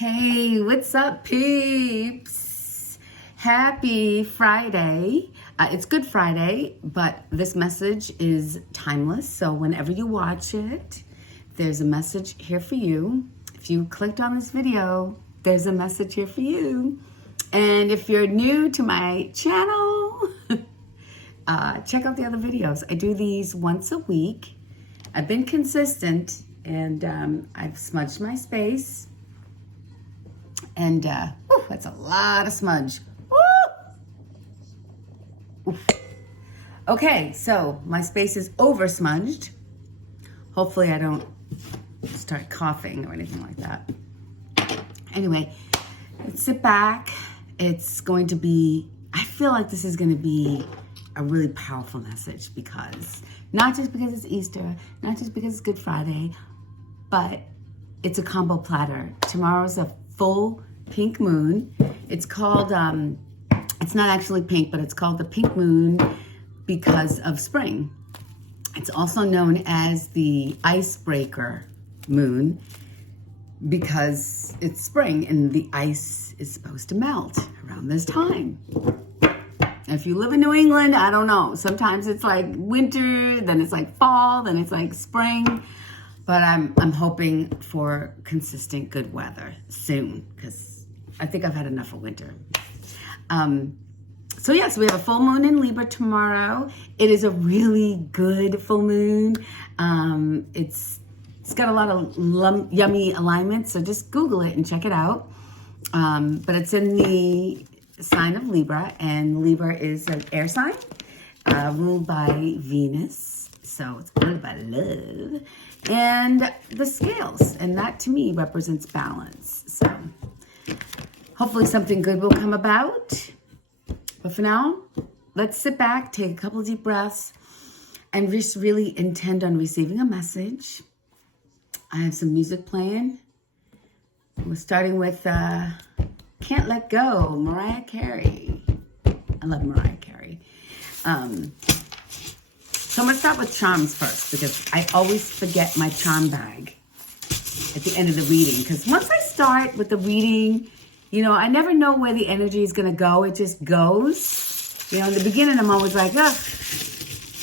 Hey, what's up, peeps? Happy Friday. It's Good Friday, but this message is timeless. So whenever you watch it, there's a message here for you. If you clicked on this video, there's a message here for you. And if you're new to my channel, check out the other videos. I do these once a week. I've been consistent, and I've smudged my space. And that's a lot of smudge. Woo! Okay, so my space is over smudged. Hopefully I don't start coughing or anything like that. Anyway, let's sit back. It's going to be, I feel like this is going to be a really powerful message because, not just because it's Easter, not just because it's Good Friday, but it's a combo platter. Tomorrow's a full pink moon. It's called, it's not actually pink, but it's called the pink moon because of spring. It's also known as the icebreaker moon because it's spring and the ice is supposed to melt around this time. If you live in New England, I don't know. Sometimes it's like winter, then it's like fall, then it's like spring. But I'm hoping for consistent good weather soon because I think I've had enough of winter. So we have a full moon in Libra tomorrow. It is a really good full moon. It's got a lot of yummy alignments, so just Google it and check it out. But it's in the sign of Libra, and Libra is an air sign ruled by Venus. So it's ruled by love. And the scales, and that to me represents balance. So hopefully something good will come about. But for now, let's sit back, take a couple of deep breaths, and just really intend on receiving a message. I have some music playing. We're starting with Can't Let Go, Mariah Carey. I love Mariah Carey. So I'm going to start with charms first because I always forget my charm bag at the end of the reading. Because once I start with the reading, I never know where the energy is going to go. It just goes. In the beginning, I'm always like, I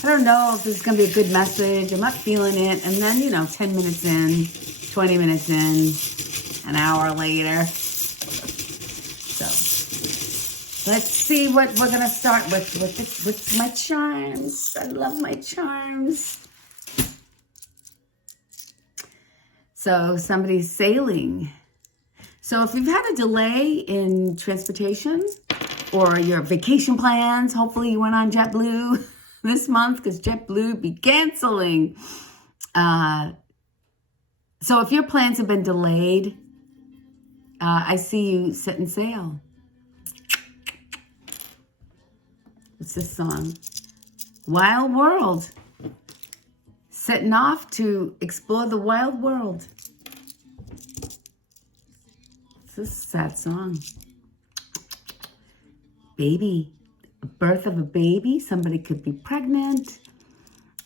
don't know if this is going to be a good message. I'm not feeling it. And then, 10 minutes in, 20 minutes in, an hour later. So let's see what we're going to start with my charms. I love my charms. So somebody's sailing. So if you've had a delay in transportation or your vacation plans, hopefully you went on JetBlue this month because JetBlue be canceling. So if your plans have been delayed, I see you setting sail. What's this song? Wild World. Setting off to explore the wild world. This is a sad song. Baby. Birth of a baby. Somebody could be pregnant.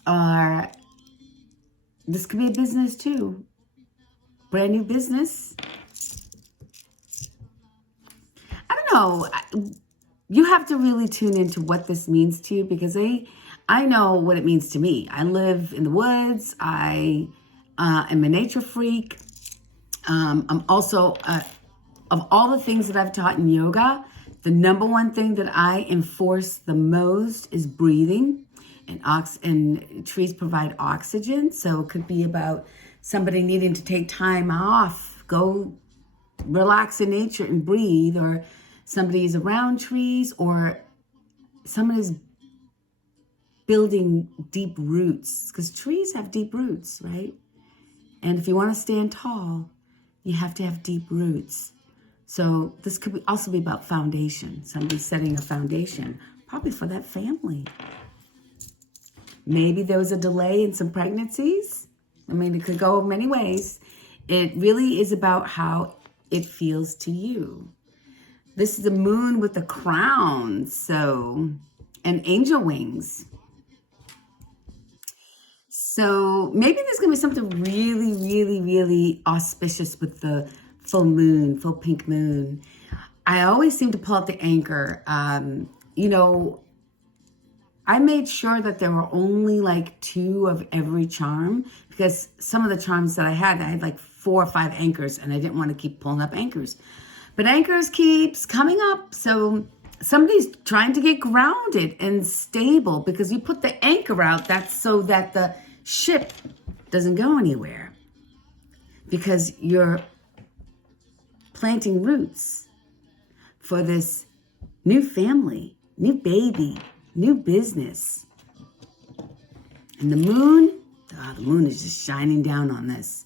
Or this could be a business too. Brand new business. I don't know. You have to really tune into what this means to you because I know what it means to me. I live in the woods. I am a nature freak. I'm also, of all the things that I've taught in yoga, the number one thing that I enforce the most is breathing. And trees provide oxygen. So it could be about somebody needing to take time off, go relax in nature and breathe, or somebody is around trees, or somebody's building deep roots, because trees have deep roots, right? And if you want to stand tall, you have to have deep roots. So this could also be about foundation. Somebody's setting a foundation, probably for that family. Maybe there was a delay in some pregnancies. I mean, it could go many ways. It really is about how it feels to you. This is the moon with the crown, and angel wings. So maybe there's going to be something really, really, really auspicious with the full moon, full pink moon. I always seem to pull out the anchor. You know, I made sure that there were only like 2 of every charm, because some of the charms that I had like 4 or 5 anchors, and I didn't want to keep pulling up anchors. But anchors keeps coming up, so somebody's trying to get grounded and stable, because you put the anchor out, that's so that the ship doesn't go anywhere, because you're planting roots for this new family, new baby, new business. And the moon is just shining down on this.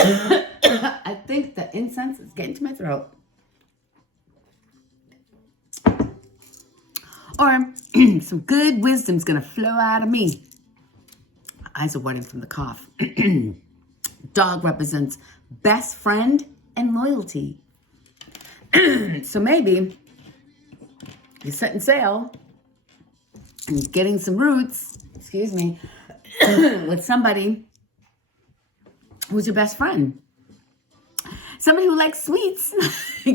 I think the incense is getting to my throat. Or some good wisdom's gonna flow out of me. My eyes are watering from the cough. Dog represents best friend and loyalty. So maybe you're setting sail and getting some roots, with somebody who's your best friend. Somebody who likes sweets,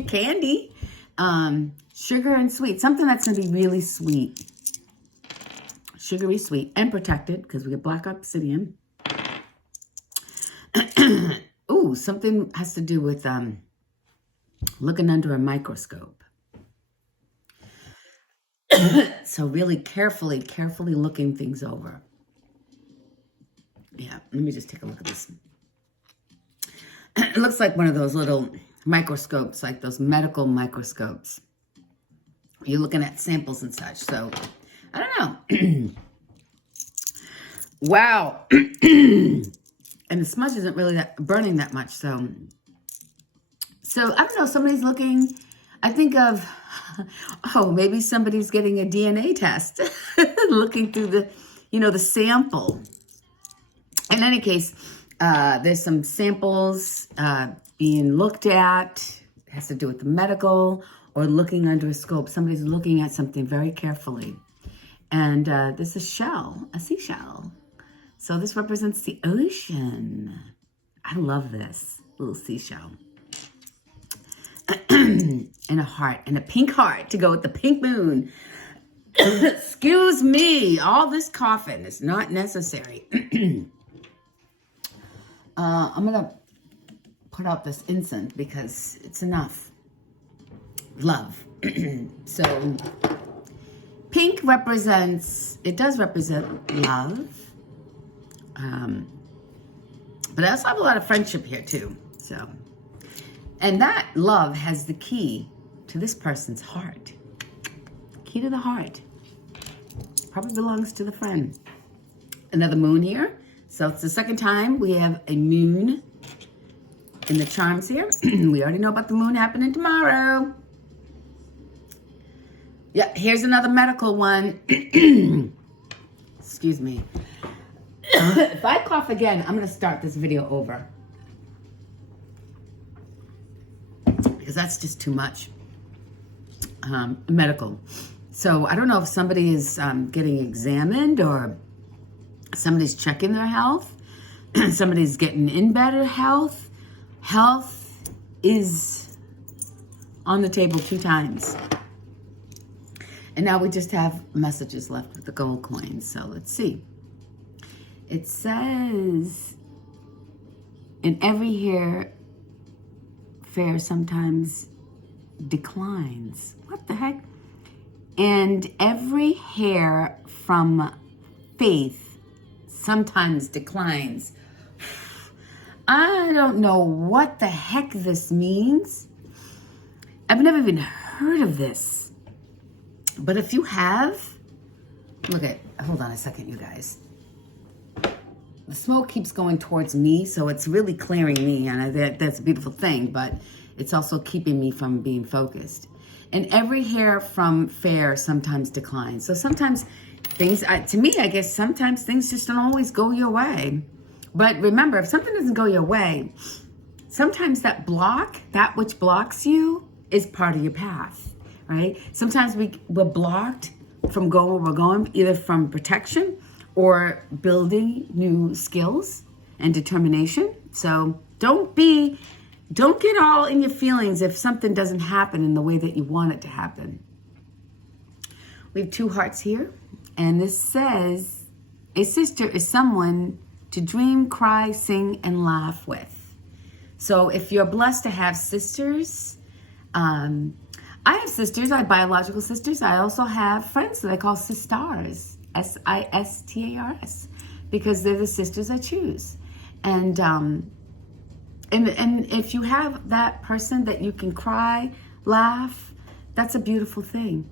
candy, sugar and sweet. Something that's going to be really sweet. Sugary sweet and protected, because we get black obsidian. Ooh, something has to do with looking under a microscope. So really carefully looking things over. Yeah, let me just take a look at this. It looks like one of those little microscopes, like those medical microscopes. You're looking at samples and such. So, I don't know. Wow. And the smudge isn't really burning that much. So I don't know. Somebody's looking, I think of, maybe somebody's getting a DNA test. Looking through the sample. In any case, there's some samples being looked at. It has to do with the medical or looking under a scope. Somebody's looking at something very carefully. And there's a seashell. So this represents the ocean. I love this little seashell. And a heart, and a pink heart to go with the pink moon. Excuse me, all this coughing is not necessary. I'm going to put out this incense because it's enough. Love. So, pink does represent love. But I also have a lot of friendship here too. So, and that love has the key to this person's heart. Key to the heart. Probably belongs to the friend. Another moon here. So it's the second time we have a moon in the charms here. We already know about the moon happening tomorrow. Yeah, here's another medical one. Excuse me. If I cough again, I'm going to start this video over. Because that's just too much. Medical. So I don't know if somebody is getting examined or somebody's checking their health. Somebody's getting in better health. Health is on the table 2 times. And now we just have messages left with the gold coins. So let's see. It says, in every hair fair sometimes declines. What the heck? And every hair from faith sometimes declines. I don't know what the heck this means. I've never even heard of this. But if you have, hold on a second, you guys. The smoke keeps going towards me, so it's really clearing me, and that's a beautiful thing, but it's also keeping me from being focused. And every hair from fair sometimes declines. So sometimes things, to me, I guess sometimes things just don't always go your way. But remember, if something doesn't go your way, sometimes that which blocks you is part of your path, right? Sometimes we're blocked from going where we're going, either from protection or building new skills and determination. So don't be don't get all in your feelings if something doesn't happen in the way that you want it to happen. We have 2 hearts here, and this says, a sister is someone to dream, cry, sing, and laugh with. So if you're blessed to have sisters, I have sisters, I have biological sisters. I also have friends that I call sistars, S-I-S-T-A-R-S, because they're the sisters I choose. And if you have that person that you can cry, laugh, that's a beautiful thing.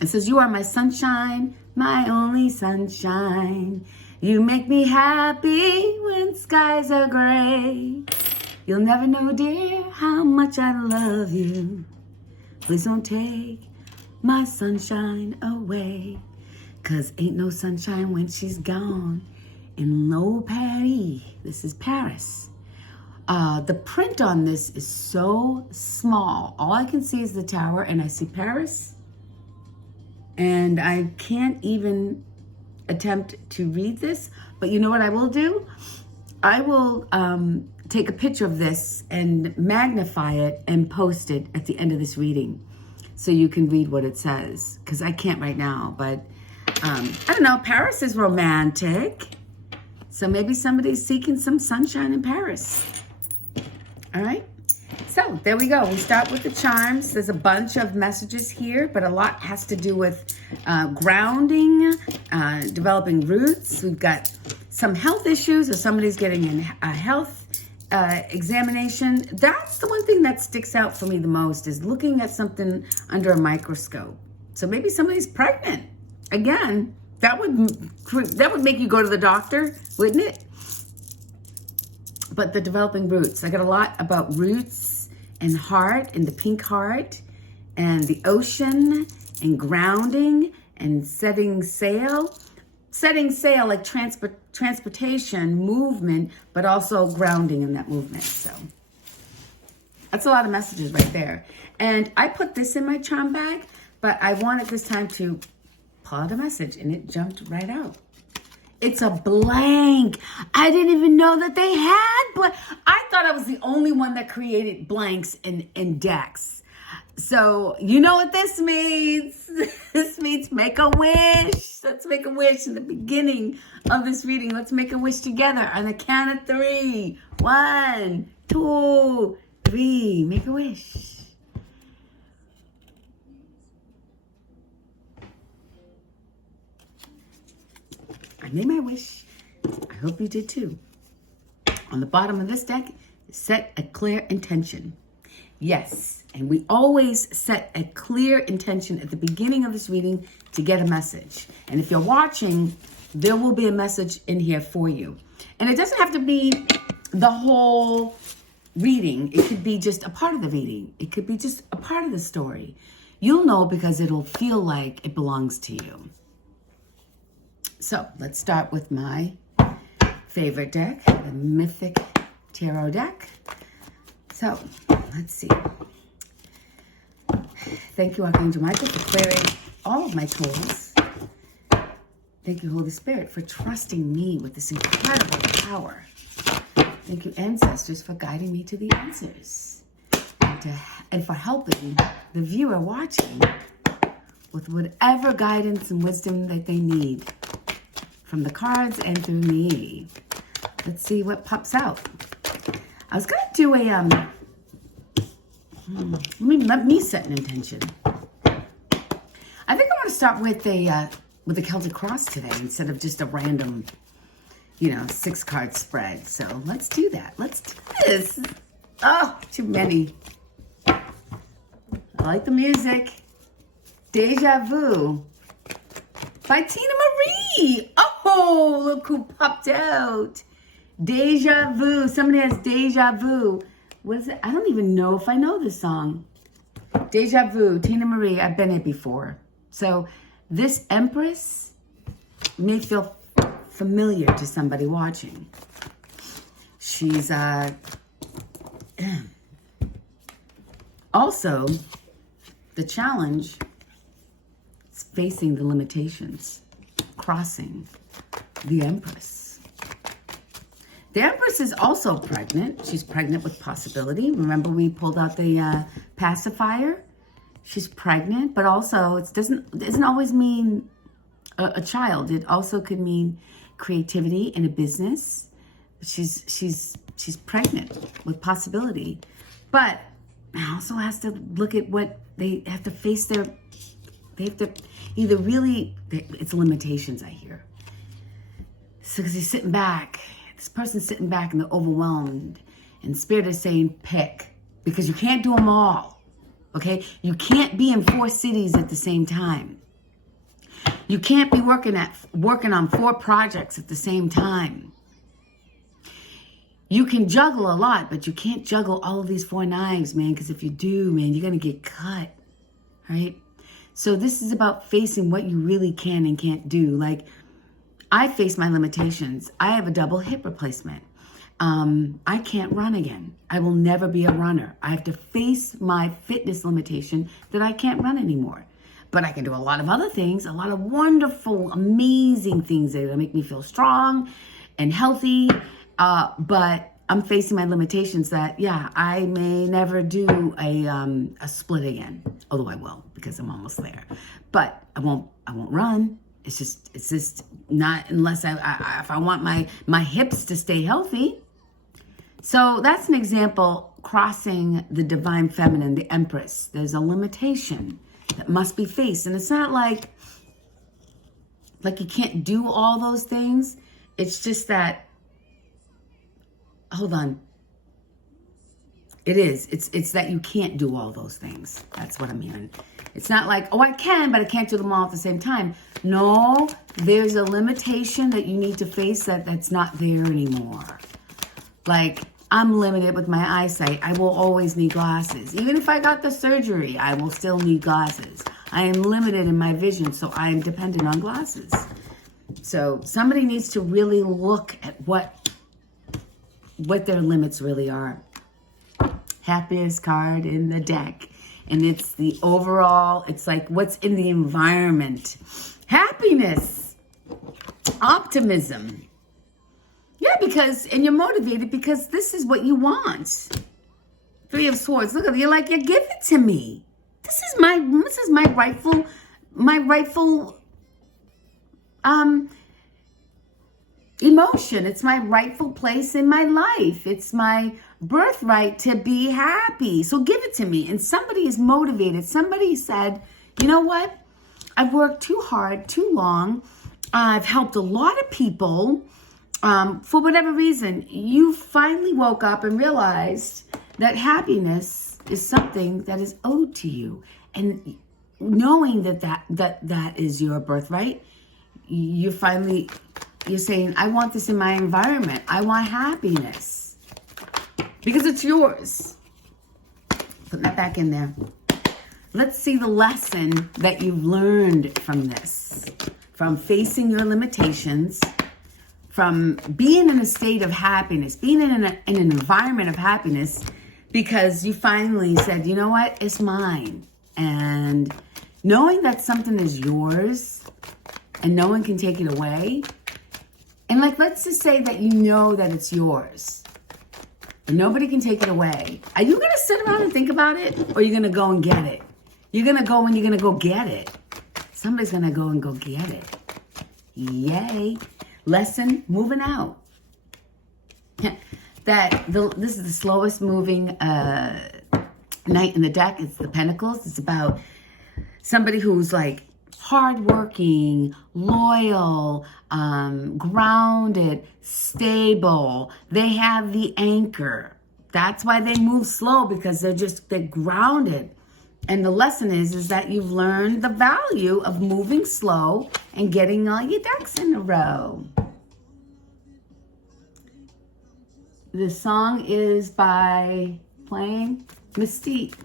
It says, you are my sunshine, my only sunshine. You make me happy when skies are gray. You'll never know, dear, how much I love you. Please don't take my sunshine away. 'Cause ain't no sunshine when she's gone. In low Paris, this is Paris. The print on this is so small. All I can see is the tower, and I see Paris. And I can't even attempt to read this, but you know what I will do? I will take a picture of this and magnify it and post it at the end of this reading so you can read what it says, because I can't right now, but I don't know, Paris is romantic, so maybe somebody's seeking some sunshine in Paris. All right. So there we go. We start with the charms. There's a bunch of messages here, but a lot has to do with grounding, developing roots. We've got some health issues, or somebody's getting a health examination. That's the one thing that sticks out for me the most, is looking at something under a microscope. So maybe somebody's pregnant. Again, that would make you go to the doctor, wouldn't it? But the developing roots. I got a lot about roots and heart, and the pink heart, and the ocean, and grounding, and setting sail. Setting sail, like transportation, movement, but also grounding in that movement. So that's a lot of messages right there. And I put this in my charm bag, but I wanted this time to pull out a message, and it jumped right out. It's a blank. I didn't even know that they had blank. I thought I was the only one that created blanks in decks. So you know what this means. This means make a wish. Let's make a wish in the beginning of this reading. Let's make a wish together on the count of 3. 1, 2, 3. Make a wish. I made my wish. I hope you did too. On the bottom of this deck, set a clear intention. Yes, and we always set a clear intention at the beginning of this reading to get a message. And if you're watching, there will be a message in here for you. And it doesn't have to be the whole reading. It could be just a part of the reading. It could be just a part of the story. You'll know because it'll feel like it belongs to you. So let's start with my favorite deck, the Mythic Tarot deck. So let's see. Thank you, Archangel Michael, for clearing all of my tools. Thank you, Holy Spirit, for trusting me with this incredible power. Thank you, ancestors, for guiding me to the answers, and for helping the viewer watching with whatever guidance and wisdom that they need from the cards and through me. Let's see what pops out. I was going to do a, let me set an intention. I think I want to start with a Celtic cross today instead of just a random, 6-card spread. So let's do that. Let's do this. Oh, too many. I like the music. Deja Vu by Tina Marie. Oh, look who popped out. Deja Vu. Somebody has Deja Vu. What is it? I don't even know if I know this song. Deja Vu, Tina Marie. I've been here before. So this Empress may feel familiar to somebody watching. She's also the challenge is facing the limitations, crossing the Empress. The Empress is also pregnant. She's pregnant with possibility. Remember we pulled out the pacifier? She's pregnant, but also it doesn't always mean a child. It also could mean creativity in a business. She's pregnant with possibility, but also has to look at what they have to face. They have to either really, it's limitations, I hear. So because he's sitting back, this person's sitting back and they're overwhelmed, and Spirit is saying pick, because you can't do them all. Okay, you can't be in 4 cities at the same time. You can't be working on 4 projects at the same time. You can juggle a lot, but you can't juggle all of these 4 knives, man, because if you do, man, you're going to get cut, right? So this is about facing what you really can and can't do. Like, I face my limitations. I have a double hip replacement. I can't run again. I will never be a runner. I have to face my fitness limitation that I can't run anymore. But I can do a lot of other things, a lot of wonderful, amazing things that make me feel strong and healthy. But I'm facing my limitations that, yeah, I may never do a split again. Although I will, because I'm almost there. But I won't run. It's just not unless if I want my hips to stay healthy. So that's an example, crossing the divine feminine, the Empress. There's a limitation that must be faced. And it's not like you can't do all those things. It's just that, hold on. It is. It's that you can't do all those things. That's what I'm hearing. It's not like, oh, I can, but I can't do them all at the same time. No, there's a limitation that you need to face that's not there anymore. Like, I'm limited with my eyesight. I will always need glasses. Even if I got the surgery, I will still need glasses. I am limited in my vision, so I am dependent on glasses. So somebody needs to really look at what their limits really are. Happiest card in the deck. And it's the overall, it's like what's in the environment. Happiness. Optimism. Yeah, and you're motivated because this is what you want. 3 of Swords. Look at it. You're like, yeah, give it to me. This is my rightful emotion. It's my rightful place in my life. It's my birthright to be happy. So give it to me. And somebody is motivated. Somebody said, you know what? I've worked too hard, too long. I've helped a lot of people. For whatever reason, you finally woke up and realized that happiness is something that is owed to you. And knowing that is your birthright, you're saying, I want this in my environment. I want happiness. Because it's yours. Put that back in there. Let's see the lesson that you've learned from this. From facing your limitations. From being in a state of happiness. Being in an environment of happiness. Because you finally said, you know what? It's mine. And knowing that something is yours. And no one can take it away. And let's just say that you know that it's yours. And nobody can take it away. Are you going to sit around and think about it? Or are you going to go and get it? You're going to go and you're going to go get it. Somebody's going to go and go get it. Yay. Lesson, moving out. This is the slowest moving knight in the deck. It's the Pentacles. It's about somebody who's like hardworking, loyal, grounded, stable. They have the anchor. That's why they move slow, because they're grounded. And the lesson is that you've learned the value of moving slow and getting all your ducks in a row. The song is by playing Mystique,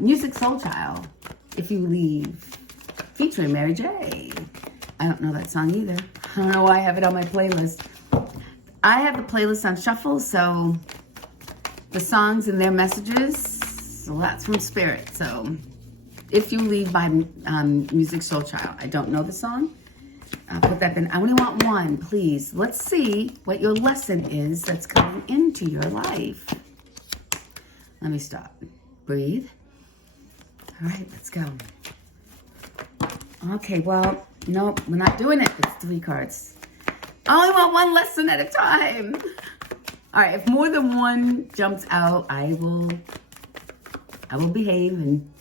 Music Soul Child, If You Leave, featuring Mary J. I don't know that song either. I don't know why I have it on my playlist. I have the playlist on shuffle, so the songs and their messages, so that's from Spirit. So If You Leave by Music Soul Child. I don't know the song. I'll put that in. I only want one, please. Let's see what your lesson is that's coming into your life. Let me stop. Breathe. All right, let's go. Okay, well, nope, we're not doing it. It's 3 cards. I only want one lesson at a time. All right, if more than one jumps out, I will behave and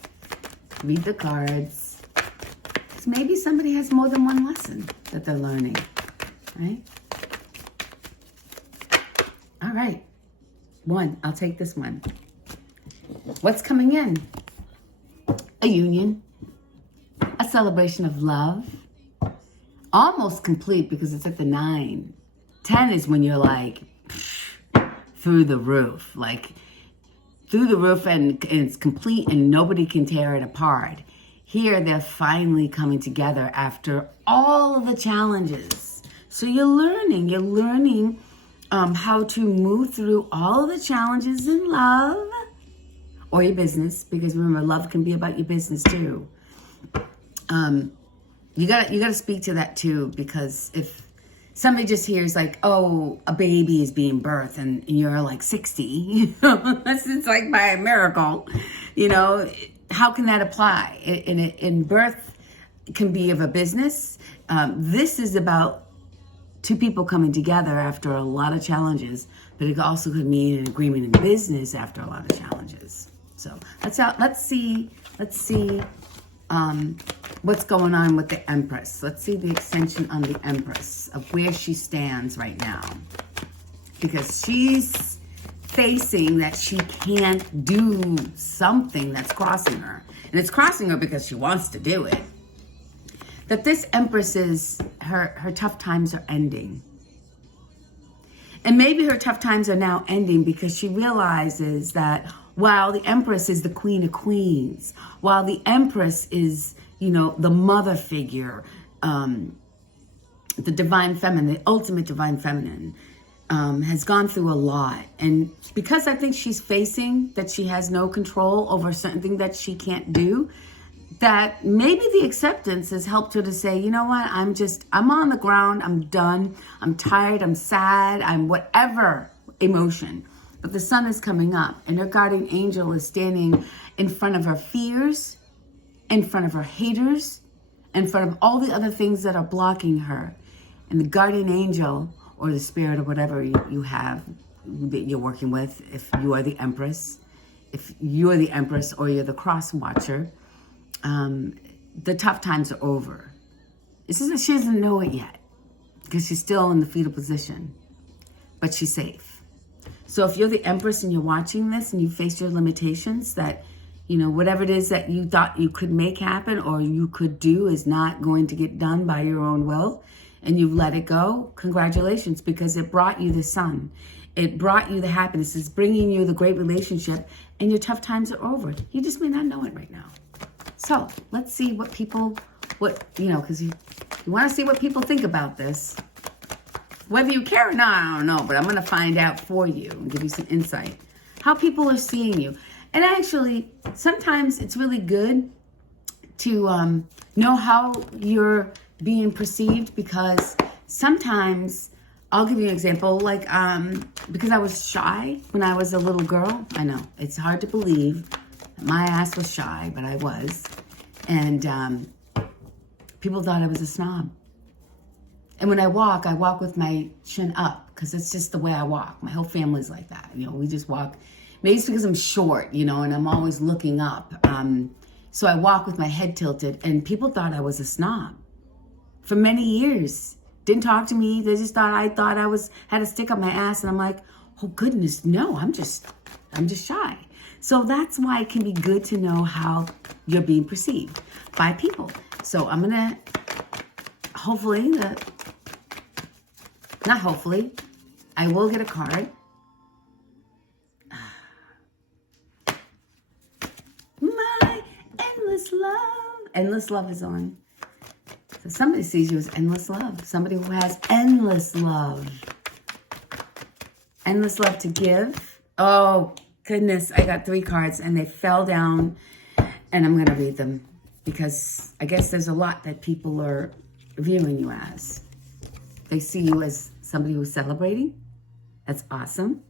read the cards. Because maybe somebody has more than one lesson that they're learning, right? All right, 1, I'll take this one. What's coming in? A union, a celebration of love, almost complete because it's at the 9. 10 is when you're like through the roof, and it's complete and nobody can tear it apart. Here, they're finally coming together after all of the challenges. So you're learning how to move through all of the challenges in love or your business, because remember, love can be about your business too. You gotta speak to that too, because if somebody just hears like, oh, a baby is being birthed and you're like 60, it's like by a miracle, how can that apply? In birth can be of a business. This is about 2 people coming together after a lot of challenges, but it also could mean an agreement in business after a lot of challenges. So let's see what's going on with the Empress. Let's see the extension on the Empress of where she stands right now. Because she's facing that she can't do something that's crossing her. And it's crossing her because she wants to do it. That this Empress is, her tough times are ending. And maybe her tough times are now ending because she realizes that while the Empress is the Queen of Queens, while the Empress is, the mother figure, the divine feminine, the ultimate divine feminine, has gone through a lot. And because I think she's facing that she has no control over certain things that she can't do, that maybe the acceptance has helped her to say, you know what, I'm on the ground, I'm done, I'm tired, I'm sad, I'm whatever emotion. But the sun is coming up and her guardian angel is standing in front of her fears, in front of her haters, in front of all the other things that are blocking her. And the guardian angel, or the spirit, or whatever you have that you're working with, if you are the Empress, or you're the cross watcher, the tough times are over. It's just that she doesn't know it yet because she's still in the fetal position, but she's safe. So if you're the Empress and you're watching this and you face your limitations, that, whatever it is that you thought you could make happen or you could do is not going to get done by your own will, and you've let it go, congratulations, because it brought you the sun. It brought you the happiness. It's bringing you the great relationship, and your tough times are over. You just may not know it right now. So let's see because you want to see what people think about this. Whether you care or not, I don't know, but I'm going to find out for you and give you some insight. How people are seeing you. And actually, sometimes it's really good to know how you're being perceived, because sometimes, I'll give you an example, like because I was shy when I was a little girl. I know, it's hard to believe. My ass was shy, but I was. And people thought I was a snob. And when I walk with my chin up, because it's just the way I walk. My whole family's like that. We just walk. Maybe it's because I'm short, and I'm always looking up. So I walk with my head tilted, and people thought I was a snob. For many years, didn't talk to me. They just thought I had a stick up my ass, and I'm like, oh goodness, no, I'm just shy. So that's why it can be good to know how you're being perceived by people. So I'm gonna I will get a card. My endless love. Endless love is on. So somebody sees you as endless love. Somebody who has endless love. Endless love to give. Oh, goodness. I got 3 cards and they fell down. And I'm going to read them because I guess there's a lot that people are viewing you as. They see you as somebody who's celebrating. That's awesome.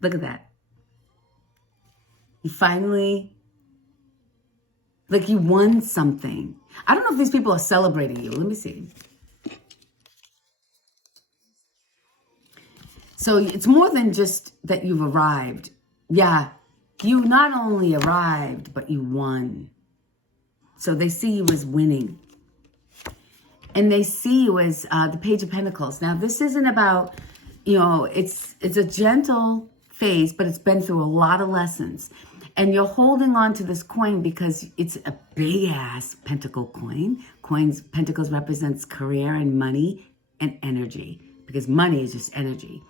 Look at that. You finally, like you won something. I don't know if these people are celebrating you. Let me see. So it's more than just that you've arrived. Yeah, you not only arrived, but you won. So they see you as winning. And they see you as the Page of Pentacles. Now, this isn't about, it's a gentle phase, but it's been through a lot of lessons. And you're holding on to this coin because it's a big-ass pentacle coin. Pentacles represents career and money and energy, because money is just energy.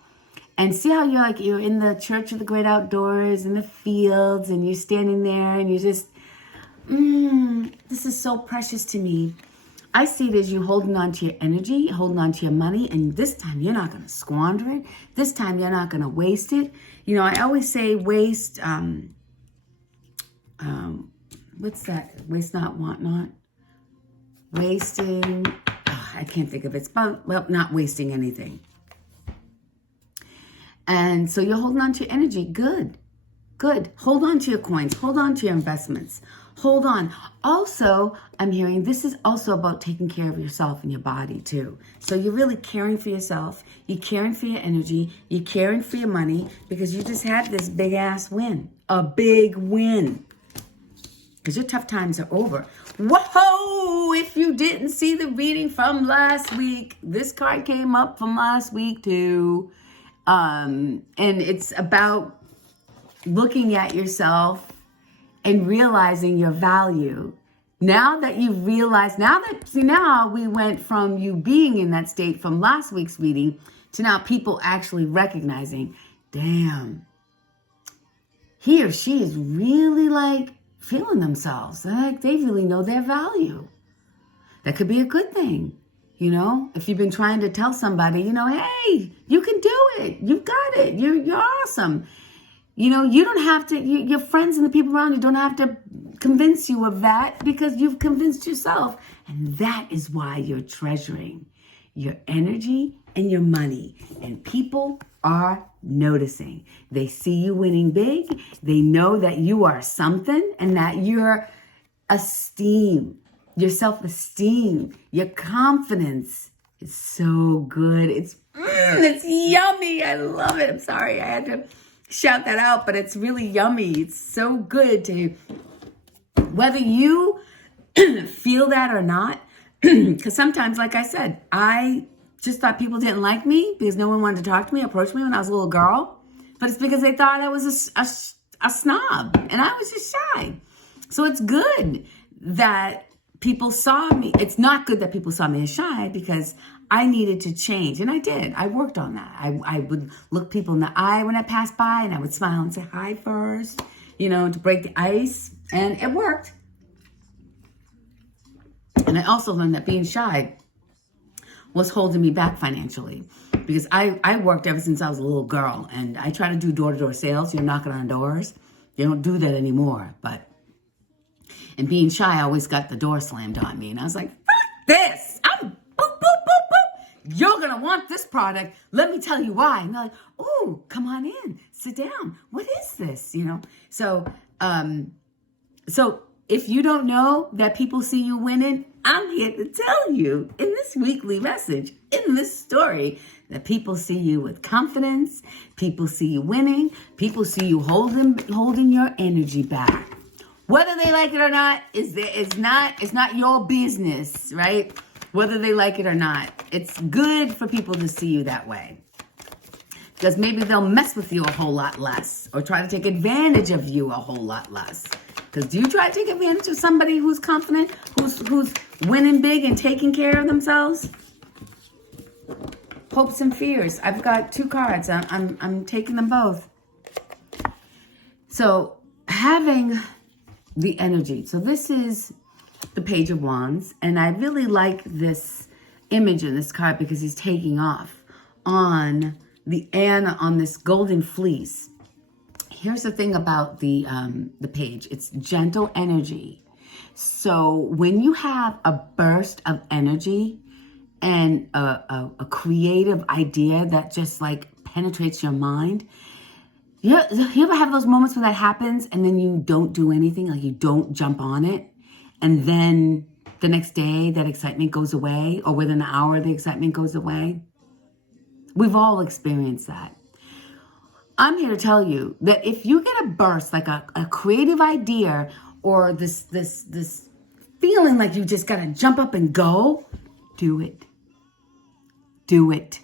And see how you're in the Church of the Great Outdoors, in the fields, and you're standing there, and you're just, this is so precious to me. I see it as you holding on to your energy, holding on to your money, and this time you're not going to squander it. This time you're not going to waste it. I always say waste, what's that? Waste not, want not. Wasting, I can't think of it. It's about, well, not wasting anything. And so you're holding on to your energy. Good. Hold on to your coins. Hold on to your investments. Hold on. Also, I'm hearing this is also about taking care of yourself and your body too. So you're really caring for yourself. You're caring for your energy. You're caring for your money, because you just had this big ass win. A big win. Because your tough times are over. Whoa! If you didn't see the reading from last week, this card came up from last week too. And it's about looking at yourself and realizing your value. Now that you've realized, now we went from you being in that state from last week's reading to now people actually recognizing, damn, he or she is really like feeling themselves. Like they really know their value. That could be a good thing. If you've been trying to tell somebody, hey, you can do it. You got it. You're awesome. You don't have to, your friends and the people around you don't have to convince you of that, because you've convinced yourself. And that is why you're treasuring your energy and your money. And people are noticing. They see you winning big. They know that you are something, and that your self-esteem, your confidence is so good. It's yummy. I love it. I'm sorry I had to shout that out, but it's really yummy. It's so good to, whether you feel that or not, because sometimes, like I said, I just thought people didn't like me because no one wanted to talk to me, approach me when I was a little girl, but it's because they thought I was a snob, and I was just shy. So it's good that people saw me. It's not good that people saw me as shy, because I needed to change. And I did. I worked on that. I would look people in the eye when I passed by, and I would smile and say hi first, to break the ice. And it worked. And I also learned that being shy was holding me back financially, because I worked ever since I was a little girl, and I try to do door-to-door sales. You're knocking on doors. You don't do that anymore, and being shy, I always got the door slammed on me. And I was like, fuck this. I'm boop, boop, boop, boop. You're going to want this product. Let me tell you why. And they're like, oh, come on in. Sit down. What is this? So if you don't know that people see you winning, I'm here to tell you in this weekly message, in this story, that people see you with confidence. People see you winning. People see you holding your energy back. Whether they like it or not, it's not your business, right? Whether they like it or not. It's good for people to see you that way. Because maybe they'll mess with you a whole lot less, or try to take advantage of you a whole lot less. Because do you try to take advantage of somebody who's confident, who's winning big and taking care of themselves? Hopes and fears. I've got two cards. I'm taking them both. So having the energy. So this is the Page of Wands, and I really like this image in this card because he's taking off on this golden fleece. Here's the thing about the page. It's gentle energy. So when you have a burst of energy, and a creative idea that just like penetrates your mind. You ever have those moments when that happens and then you don't do anything, like you don't jump on it, and then the next day that excitement goes away, or within an hour the excitement goes away? We've all experienced that. I'm here to tell you that if you get a burst, like a creative idea, or this feeling like you just gotta jump up and go, do it. Do it.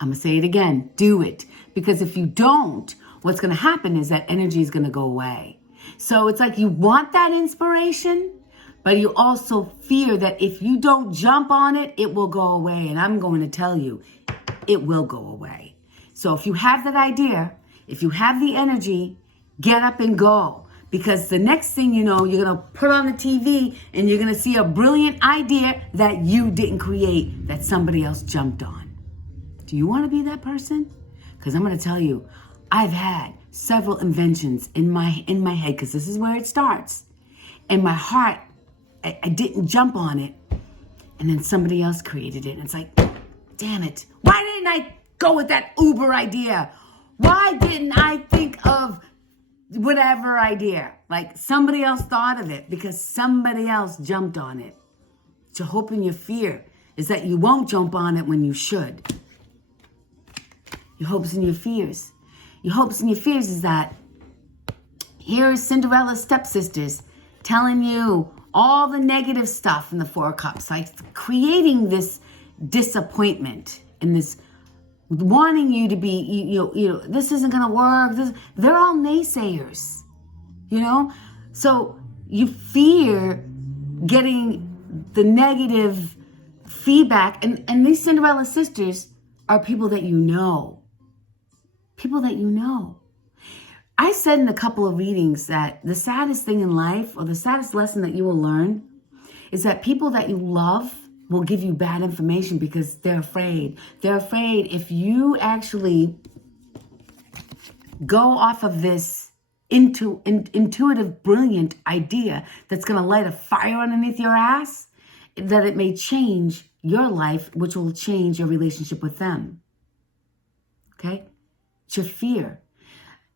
I'm gonna say it again, do it. Because if you don't, what's gonna happen is that energy is gonna go away. So it's like you want that inspiration, but you also fear that if you don't jump on it, it will go away. And I'm going to tell you, it will go away. So if you have that idea, if you have the energy, get up and go. Because the next thing you know, you're going to put on the TV and you're going to see a brilliant idea that you didn't create, that somebody else jumped on. Do you want to be that person? Because I'm going to tell you, I've had several inventions in my head, because this is where it starts. In my heart, I didn't jump on it. And then somebody else created it. And it's like, damn it. Why didn't I go with that Uber idea? Why didn't I think of whatever idea? Like somebody else thought of it because somebody else jumped on it. Your hope and your fear is that you won't jump on it when you should. Your hopes and your fears. Your hopes and your fears is that here's Cinderella's stepsisters telling you all the negative stuff in the Four of Cups, like creating this disappointment and this wanting you to be, you know, this isn't going to work. They're all naysayers, you know? So you fear getting the negative feedback. And these Cinderella sisters are people that you know. People that you know. I said in a couple of readings that the saddest thing in life, or the saddest lesson that you will learn, is that people that you love will give you bad information because they're afraid. They're afraid if you actually go off of this intuitive, brilliant idea that's going to light a fire underneath your ass, that it may change your life, which will change your relationship with them. Okay? It's your fear.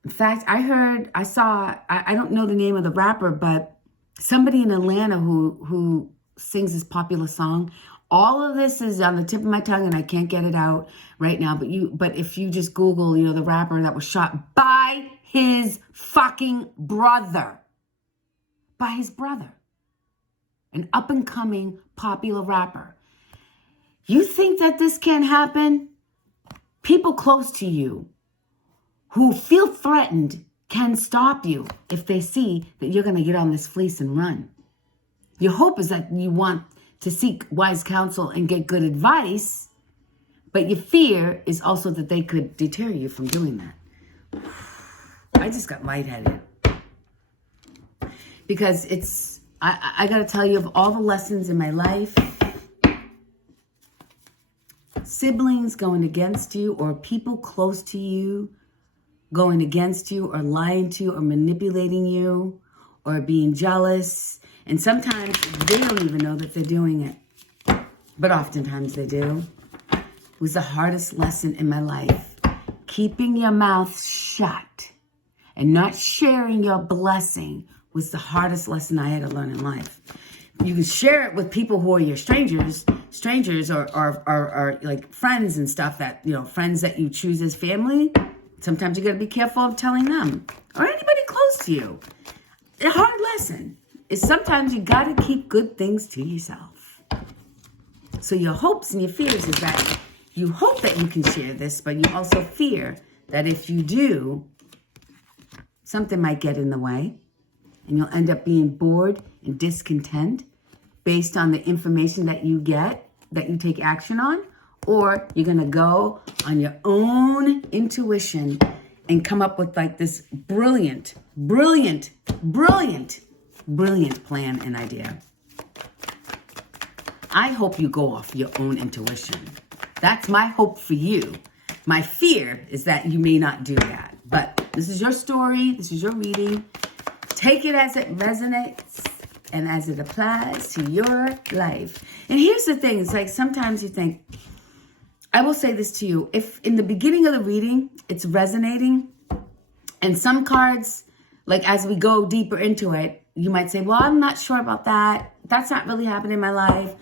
In fact, I saw, I don't know the name of the rapper, but somebody in Atlanta who sings this popular song. All of this is on the tip of my tongue and I can't get it out right now. But if you just Google, you know, the rapper that was shot by his fucking brother. By his brother. An up and coming popular rapper. You think that this can happen? People close to you who feel threatened can stop you if they see that you're going to get on this fleece and run. Your hope is that you want to seek wise counsel and get good advice, but your fear is also that they could deter you from doing that. I just got lightheaded. Because I got to tell you, of all the lessons in my life, siblings going against you or people close to you going against you or lying to you or manipulating you or being jealous. And sometimes they don't even know that they're doing it. But oftentimes they do. It was the hardest lesson in my life. Keeping your mouth shut and not sharing your blessing was the hardest lesson I had to learn in life. You can share it with people who are your strangers or like friends and stuff that, you know, friends that you choose as family. Sometimes you got to be careful of telling them or anybody close to you. A hard lesson is sometimes you got to keep good things to yourself. So your hopes and your fears is that you hope that you can share this, but you also fear that if you do, something might get in the way and you'll end up being bored and discontent based on the information that you get, that you take action on, or you're going to go on your own intuition and come up with like this brilliant plan and idea. I hope you go off your own intuition. That's my hope for you. My fear is that you may not do that. But this is your story. This is your reading. Take it as it resonates. and as it applies to your life. And here's the thing. It's like sometimes you think, I will say this to you. If in the beginning of the reading, it's resonating, and some cards, like as we go deeper into it, you might say, well, I'm not sure about that. That's not really happening in my life.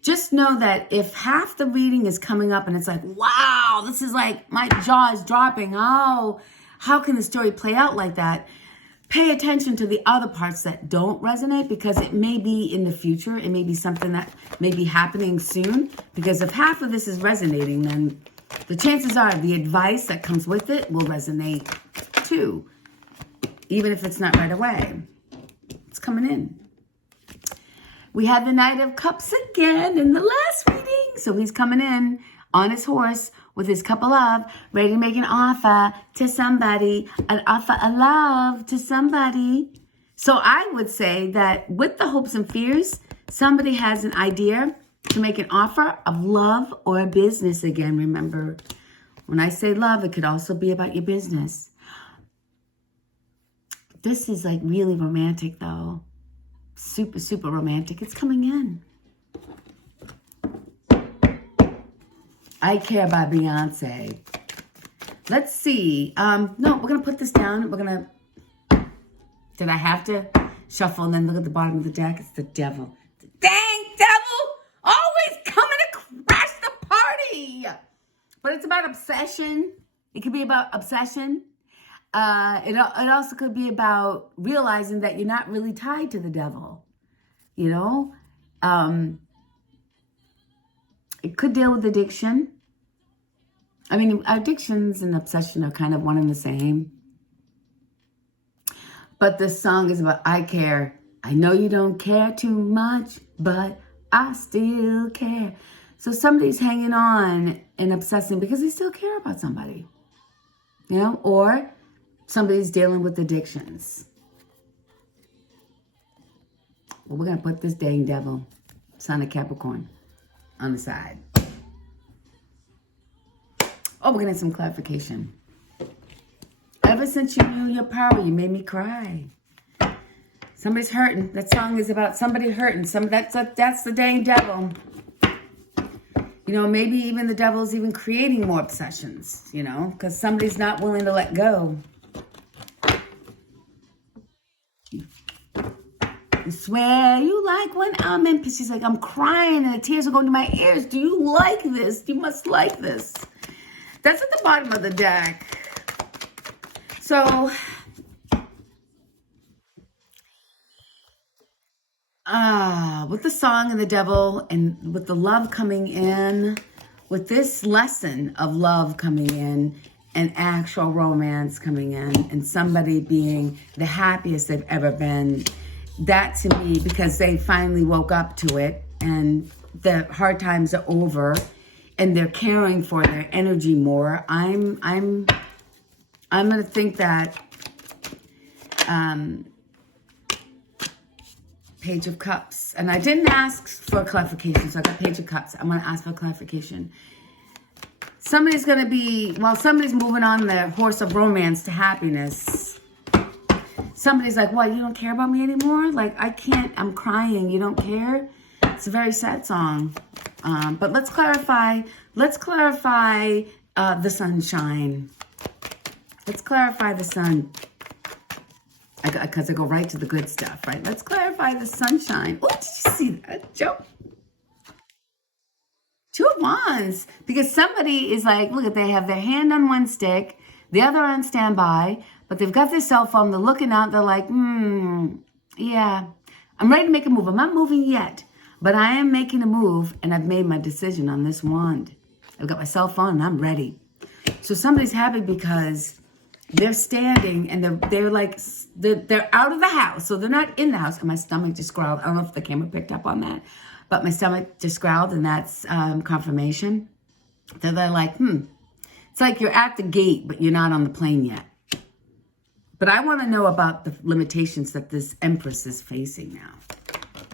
Just know that if half the reading is coming up and it's like, wow, this is like my jaw is dropping. Oh, how can the story play out like that? Pay attention to the other parts that don't resonate, because it may be in the future. It may be something that may be happening soon. Because if half of this is resonating, then the chances are the advice that comes with it will resonate too. Even if it's not right away. It's coming in. We had the Knight of Cups again in the last reading. So he's coming in on his horse with his cup of love, ready to make an offer to somebody, an offer of love to somebody. So I would say that with the hopes and fears, somebody has an idea to make an offer of love or business again. Remember, when I say love, it could also be about your business. This is like really romantic though. Super, super romantic. It's coming in. I Care by Beyonce. Let's see. No, we're going to put this down. We're going to... Did I have to shuffle and then look at the bottom of the deck? It's the devil. Dang devil! Always coming to crash the party! But it's about obsession. It could be about obsession. It also could be about realizing that you're not really tied to the devil. You know? It could deal with addiction. I mean, addictions and obsession are kind of one and the same. But this song is about, I care. I know you don't care too much, but I still care. So somebody's hanging on and obsessing because they still care about somebody. You know? Or somebody's dealing with addictions. Well, we're going to put this dang devil, Sun of Capricorn, on the side. Oh, we're going to have some clarification. Ever since you knew your power, you made me cry. Somebody's hurting. That song is about somebody hurting. That's the dang devil. You know, maybe even the devil's even creating more obsessions, you know, because somebody's not willing to let go. I swear you like when I'm in. She's like, I'm crying and the tears are going to my ears. Do you like this? You must like this. That's at the bottom of the deck. So, with the song and the devil and with the love coming in, with this lesson of love coming in and actual romance coming in and somebody being the happiest they've ever been, that to me, because they finally woke up to it and the hard times are over and they're caring for their energy more, I'm going to think that Page of Cups. And I didn't ask for clarification, so I got Page of Cups. I'm going to ask for clarification. Somebody's going to be, well, somebody's moving on their horse of romance to happiness. Somebody's like, what, you don't care about me anymore? Like, I can't, I'm crying, you don't care? It's a very sad song. But let's clarify the sunshine. Let's clarify the sun. Because I go right to the good stuff, right? Let's clarify the sunshine. Oh, did you see that, Joe? Two of Wands. Because somebody is like, look, they have their hand on one stick, the other on standby, but they've got their cell phone, they're looking out, they're like, yeah, I'm ready to make a move. I'm not moving yet, but I am making a move, and I've made my decision on this wand. I've got my cell phone, and I'm ready. So somebody's happy because they're standing, and they're like, they're out of the house, so they're not in the house, and my stomach just growled. I don't know if the camera picked up on that, but my stomach just growled, and that's confirmation. They're like, It's like you're at the gate, but you're not on the plane yet. But I want to know about the limitations that this Empress is facing now.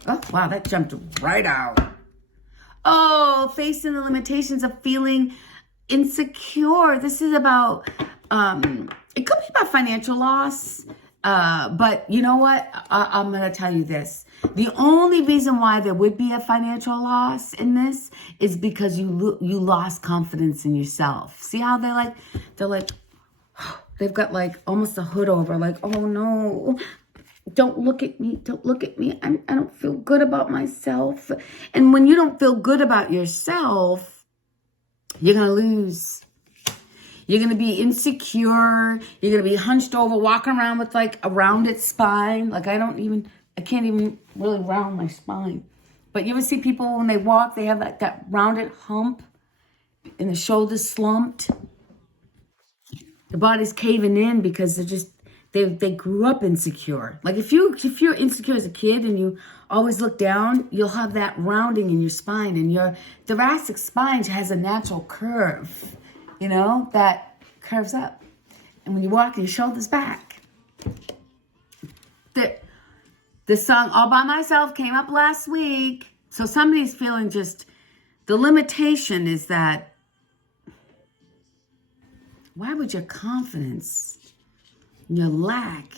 Oh, wow, that jumped right out. Oh, facing the limitations of feeling insecure. This is about, it could be about financial loss. But you know what? I'm going to tell you this. The only reason why there would be a financial loss in this is because you lost confidence in yourself. See how they're like, they've got like almost a hood over, like, oh no, don't look at me. Don't look at me. I don't feel good about myself. And when you don't feel good about yourself, you're going to lose. You're going to be insecure. You're going to be hunched over, walking around with like a rounded spine. Like I can't even really round my spine. But you ever see people when they walk, they have that rounded hump and the shoulders slumped. The body's caving in because they grew up insecure. Like if you're insecure as a kid and you always look down, you'll have that rounding in your spine, and your thoracic spine has a natural curve, that curves up. And when you walk, your shoulders back. The song All By Myself came up last week. So somebody's feeling the limitation is that, why would your confidence, your lack,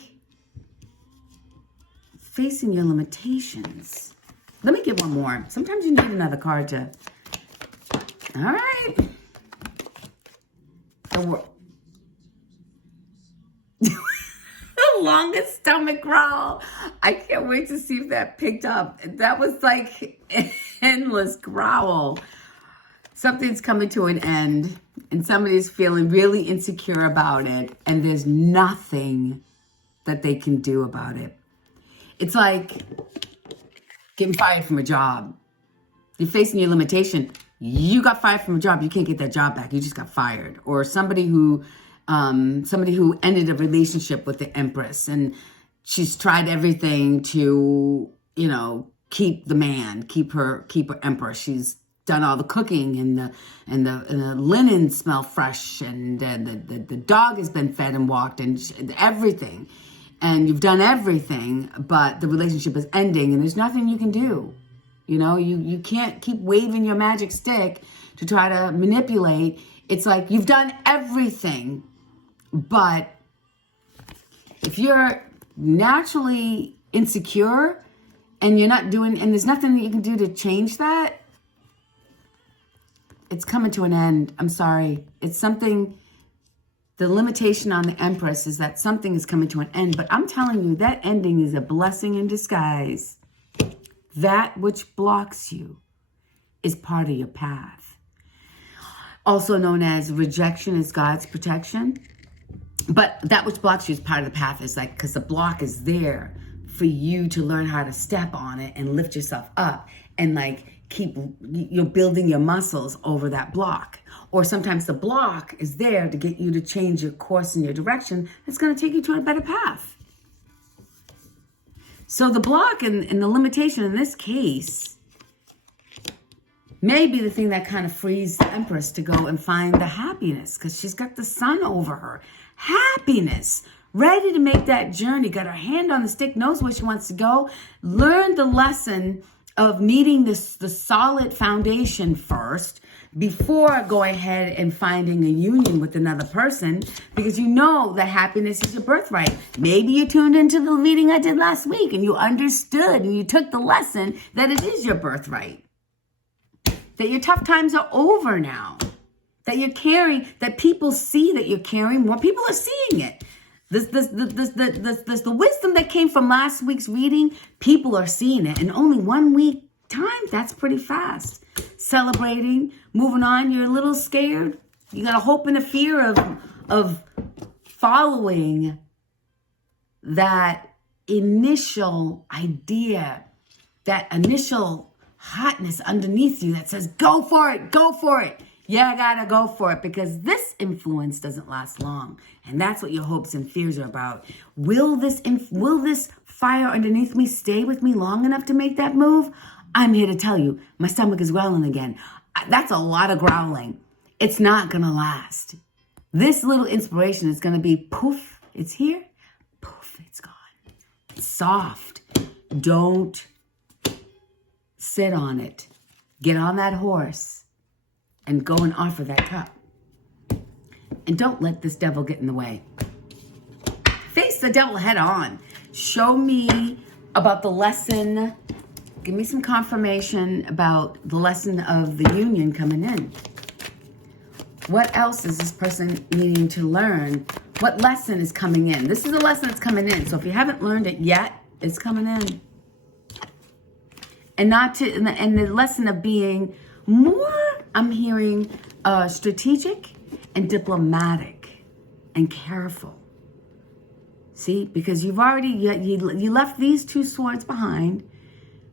facing your limitations? Let me get one more. Sometimes you need another card to. All right. The longest stomach growl. I can't wait to see if that picked up. That was like an endless growl. Something's coming to an end, and somebody's feeling really insecure about it, and there's nothing that they can do about it. It's like getting fired from a job. You're facing your limitation. You got fired from a job. You can't get that job back. You just got fired. Or somebody who ended a relationship with the Empress, and she's tried everything to, keep the man, keep her Empress. She's done all the cooking, and the linen smell fresh, and the dog has been fed and walked, and everything. And you've done everything, but the relationship is ending, and there's nothing you can do. You can't keep waving your magic stick to try to manipulate. It's like you've done everything, but if you're naturally insecure and you're not doing, and there's nothing that you can do to change that, it's coming to an end. I'm sorry. It's something, the limitation on the Empress is that something is coming to an end, but I'm telling you, that ending is a blessing in disguise. That which blocks you is part of your path. Also known as rejection is God's protection. But that which blocks you is part of the path. Is like, because the block is there for you to learn how to step on it and lift yourself up and you're building your muscles over that block. Or sometimes the block is there to get you to change your course and your direction. That's going to take you to a better path. So the block and the limitation in this case may be the thing that kind of frees the Empress to go and find the happiness, because she's got the sun over her. Happiness, ready to make that journey, got her hand on the stick, knows where she wants to go. Learn the lesson of needing the solid foundation first before going ahead and finding a union with another person, because you know that happiness is your birthright. Maybe you tuned into the reading I did last week and you understood and you took the lesson that it is your birthright. That your tough times are over now. That you're carrying, that people see that you're carrying more. People are seeing it. The wisdom that came from last week's reading, people are seeing it. In only 1 week time, that's pretty fast. Celebrating, moving on. You're a little scared. You got a hope and a fear of following that initial idea, that initial hotness underneath you that says, go for it, go for it. Yeah, I gotta go for it, because this influence doesn't last long. And that's what your hopes and fears are about. Will this fire underneath me stay with me long enough to make that move? I'm here to tell you, my stomach is growling again. That's a lot of growling. It's not gonna last. This little inspiration is gonna be poof, it's here, poof, it's gone. It's soft. Don't sit on it. Get on that horse and go and offer that cup. And don't let this devil get in the way. Face the devil head on. Show me about the lesson. Give me some confirmation about the lesson of the union coming in. What else is this person needing to learn? What lesson is coming in? This is a lesson that's coming in. So if you haven't learned it yet, it's coming in. And the lesson of being more, I'm hearing, strategic and diplomatic and careful. See, because you've already, you left these two swords behind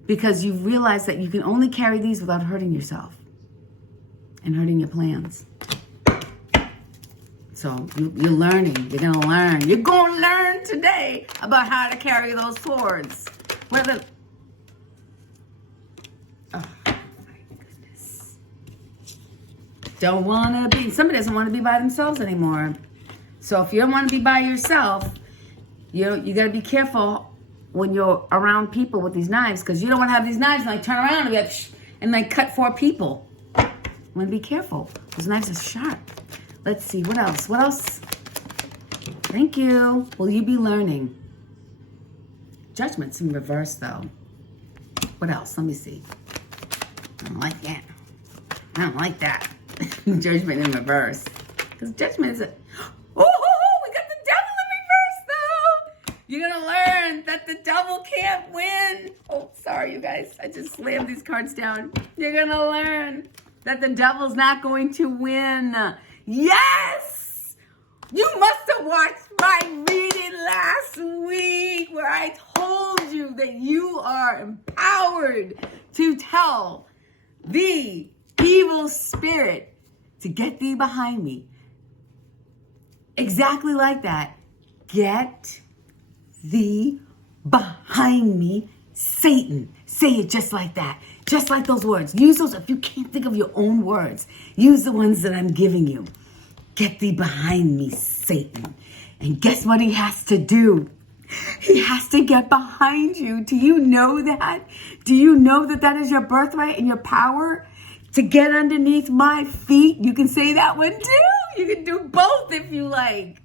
because you've realized that you can only carry these without hurting yourself and hurting your plans. So you're learning, you're going to learn. You're going to learn today about how to carry those swords. Whether, oh my goodness. Don't want to be, somebody doesn't want to be by themselves anymore. So if you don't want to be by yourself, you got to be careful when you're around people with these knives, because you don't want to have these knives and like turn around and like cut 4 people. You want to be careful. Those knives are sharp. Let's see, what else? What else? Thank you. Will you be learning? Judgment's in reverse, though. What else? Let me see. I don't like that. I don't like that. Judgment in reverse. Because judgment is a... Oh, we got the devil in reverse, though. You're going to learn that the devil can't win. Oh, sorry, you guys. I just slammed these cards down. You're going to learn that the devil's not going to win. Yes! You must have watched my reading last week where I told you that you are empowered to tell the evil spirit to get thee behind me. Exactly like that. Get thee behind me, Satan. Say it just like that. Just like those words. Use those. If you can't think of your own words, use the ones that I'm giving you. Get thee behind me, Satan. And guess what he has to do? He has to get behind you. Do you know that? Do you know that that is your birthright and your power? To get underneath my feet. You can say that one too. You can do both if you like.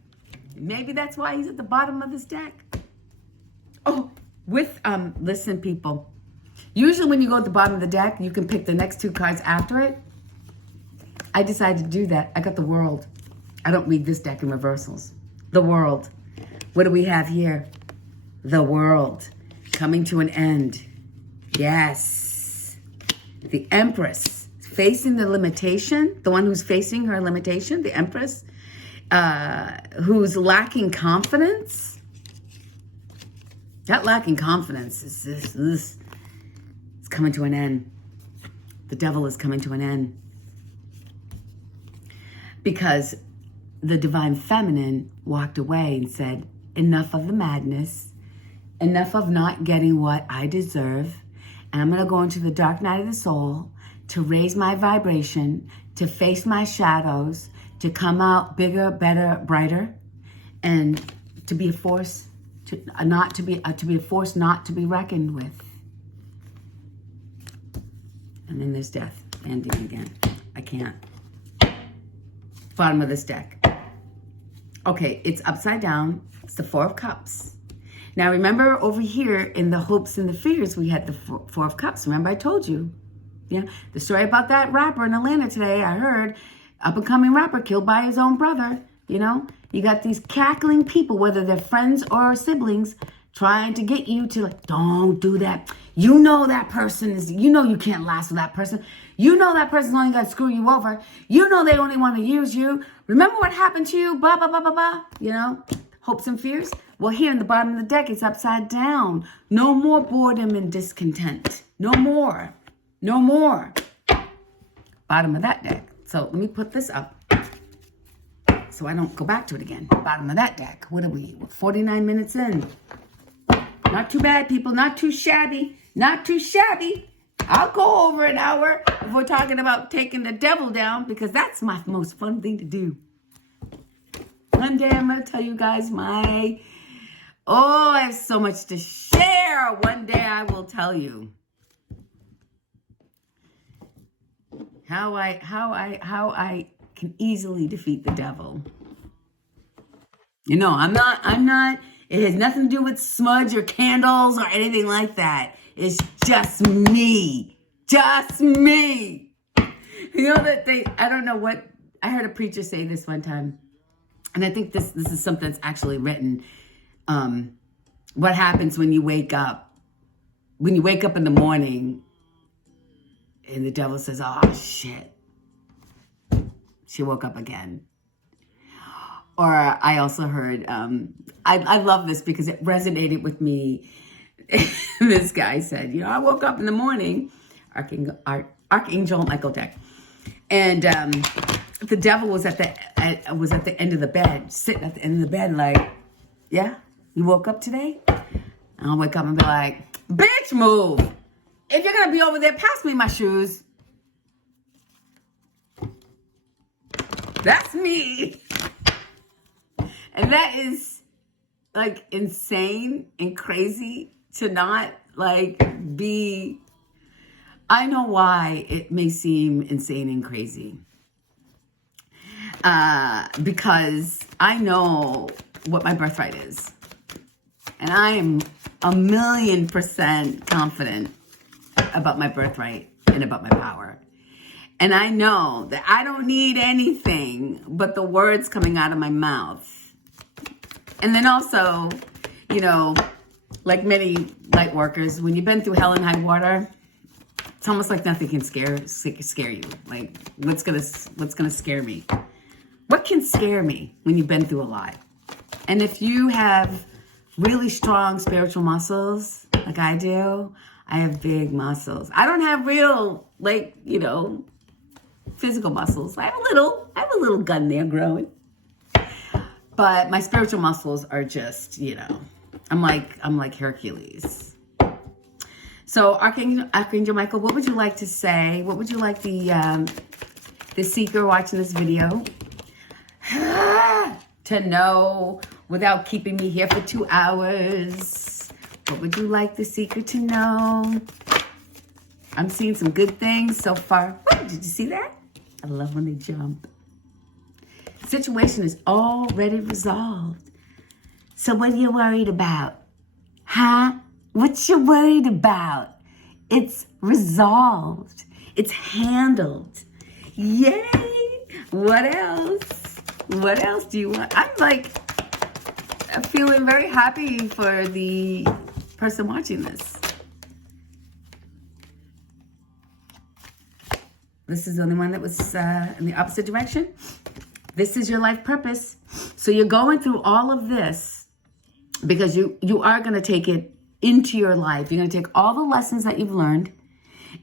Maybe that's why he's at the bottom of this deck. Oh, listen, people. Usually when you go at the bottom of the deck, you can pick the next 2 cards after it. I decided to do that. I got the World. I don't read this deck in reversals. The World. What do we have here? The World. Coming to an end. Yes. The Empress. Facing the limitation. The one who's facing her limitation. The Empress. Who's lacking confidence. That lacking confidence is this. It's coming to an end. The devil is coming to an end. Because the divine feminine walked away and said, enough of the madness, enough of not getting what I deserve, and I'm going to go into the dark night of the soul to raise my vibration, to face my shadows, to come out bigger, better, brighter, and to be a force not to be reckoned with. And then there's death ending again. I can't. Bottom of this deck. Okay, it's upside down. It's the 4 of Cups. Now remember over here in the hopes and the fears, we had the 4 of Cups. Remember I told you. Yeah, the story about that rapper in Atlanta today, I heard, up-and-coming rapper killed by his own brother. You know, you got these cackling people, whether they're friends or siblings, trying to get you to like, don't do that. You know that person is, you know you can't last with that person. You know that person's only going to screw you over. You know they only want to use you. Remember what happened to you? Blah, blah, blah, blah, blah. You know, hopes and fears. Well, here in the bottom of the deck, it's upside down. No more boredom and discontent. No more. No more. Bottom of that deck. So let me put this up so I don't go back to it again. Bottom of that deck. What are we? 49 minutes in. Not too bad, people. Not too shabby. Not too shabby. I'll go over an hour if we're talking about taking the devil down, because that's my most fun thing to do. One day I'm going to tell you guys I have so much to share. One day I will tell you how I can easily defeat the devil. You know, I'm not It has nothing to do with smudge or candles or anything like that. It's just me. Just me. You know that I don't know what, I heard a preacher say this one time. And I think this is something that's actually written. What happens when you wake up? When you wake up in the morning and the devil says, oh, shit. She woke up again. Or I also heard, I love this because it resonated with me. This guy said, you know, I woke up in the morning, Archangel Michael deck, and the devil was at the end of the bed, sitting at the end of the bed, like, yeah, you woke up today? And I'll wake up and be like, bitch, move. If you're gonna be over there, pass me my shoes. That's me. And that is like insane and crazy to not like be, I know why it may seem insane and crazy. Because I know what my birthright is. And I am 1,000,000% confident about my birthright and about my power. And I know that I don't need anything but the words coming out of my mouth. And then also, you know, like many light workers, when you've been through hell and high water, it's almost like nothing can scare you. Like, what's gonna scare me? What can scare me when you've been through a lot? And if you have really strong spiritual muscles, like I do, I have big muscles. I don't have real, like, you know, physical muscles. I have a little gun there growing. But my spiritual muscles are just, you know, I'm like Hercules. So Archangel Michael, what would you like to say? What would you like the seeker watching this video to know without keeping me here for 2 hours? What would you like the seeker to know? I'm seeing some good things so far. Whoa, did you see that? I love when they jump. Situation is already resolved. So what are you worried about? Huh? What you worried about? It's resolved. It's handled. Yay! What else? What else do you want? I'm feeling very happy for the person watching this. This is the only one that was in the opposite direction. This is your life purpose. So you're going through all of this because you are going to take it into your life. You're going to take all the lessons that you've learned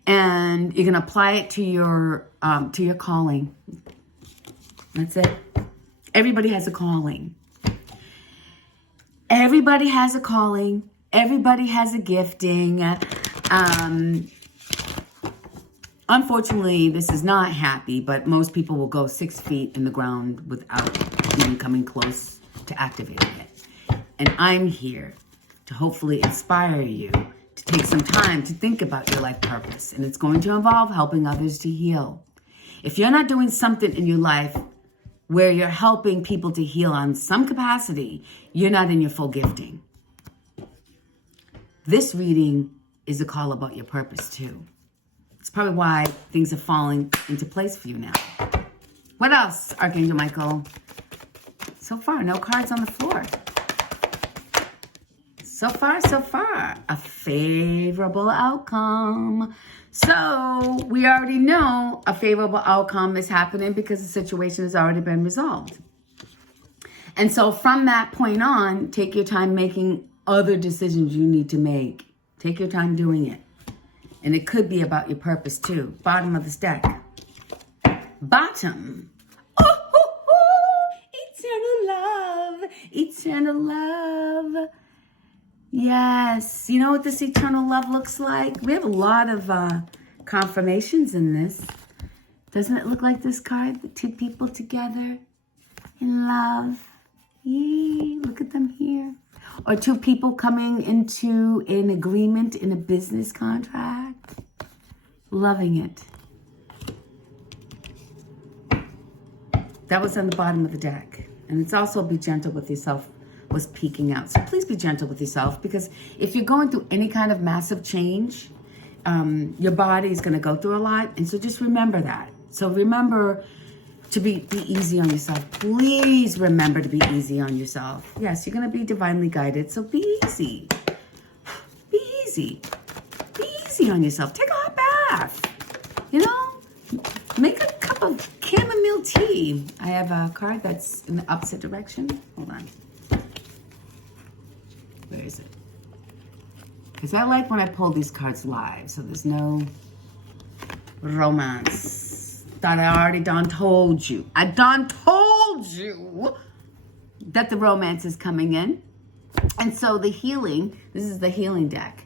and you're going to apply it to your calling. That's it. Everybody has a calling. Everybody has a calling. Everybody has a gifting. Unfortunately, this is not happy, but most people will go 6 feet in the ground without even coming close to activating it. And I'm here to hopefully inspire you to take some time to think about your life purpose. And it's going to involve helping others to heal. If you're not doing something in your life where you're helping people to heal on some capacity, you're not in your full gifting. This reading is a call about your purpose too. It's probably why things are falling into place for you now. What else, Archangel Michael? So far, no cards on the floor. So far, a favorable outcome. So we already know a favorable outcome is happening because the situation has already been resolved. And so from that point on, take your time making other decisions you need to make. Take your time doing it. And it could be about your purpose too. Bottom of this deck. Bottom. Eternal love. Eternal love. Yes. You know what this eternal love looks like? We have a lot of confirmations in this. Doesn't it look like this card? The two people together in love. Yee, look at them here. Or two people coming into an agreement in a business contract. Loving it. That was on the bottom of the deck. And it's also be gentle with yourself. was peeking out. So please be gentle with yourself, because if you're going through any kind of massive change, your body is going to go through a lot. And so just remember that. So remember to be easy on yourself. Please remember to be easy on yourself. Yes, you're going to be divinely guided. So be easy. Be easy. Be easy on yourself. Take a hot bath. You know, make a cup of chamomile tea. I have a card that's in the opposite direction. Hold on. Where is it? Because I like when I pull these cards live, so there's no romance. That I already done told you. I done told you that the romance is coming in. And so the healing, this is the healing deck,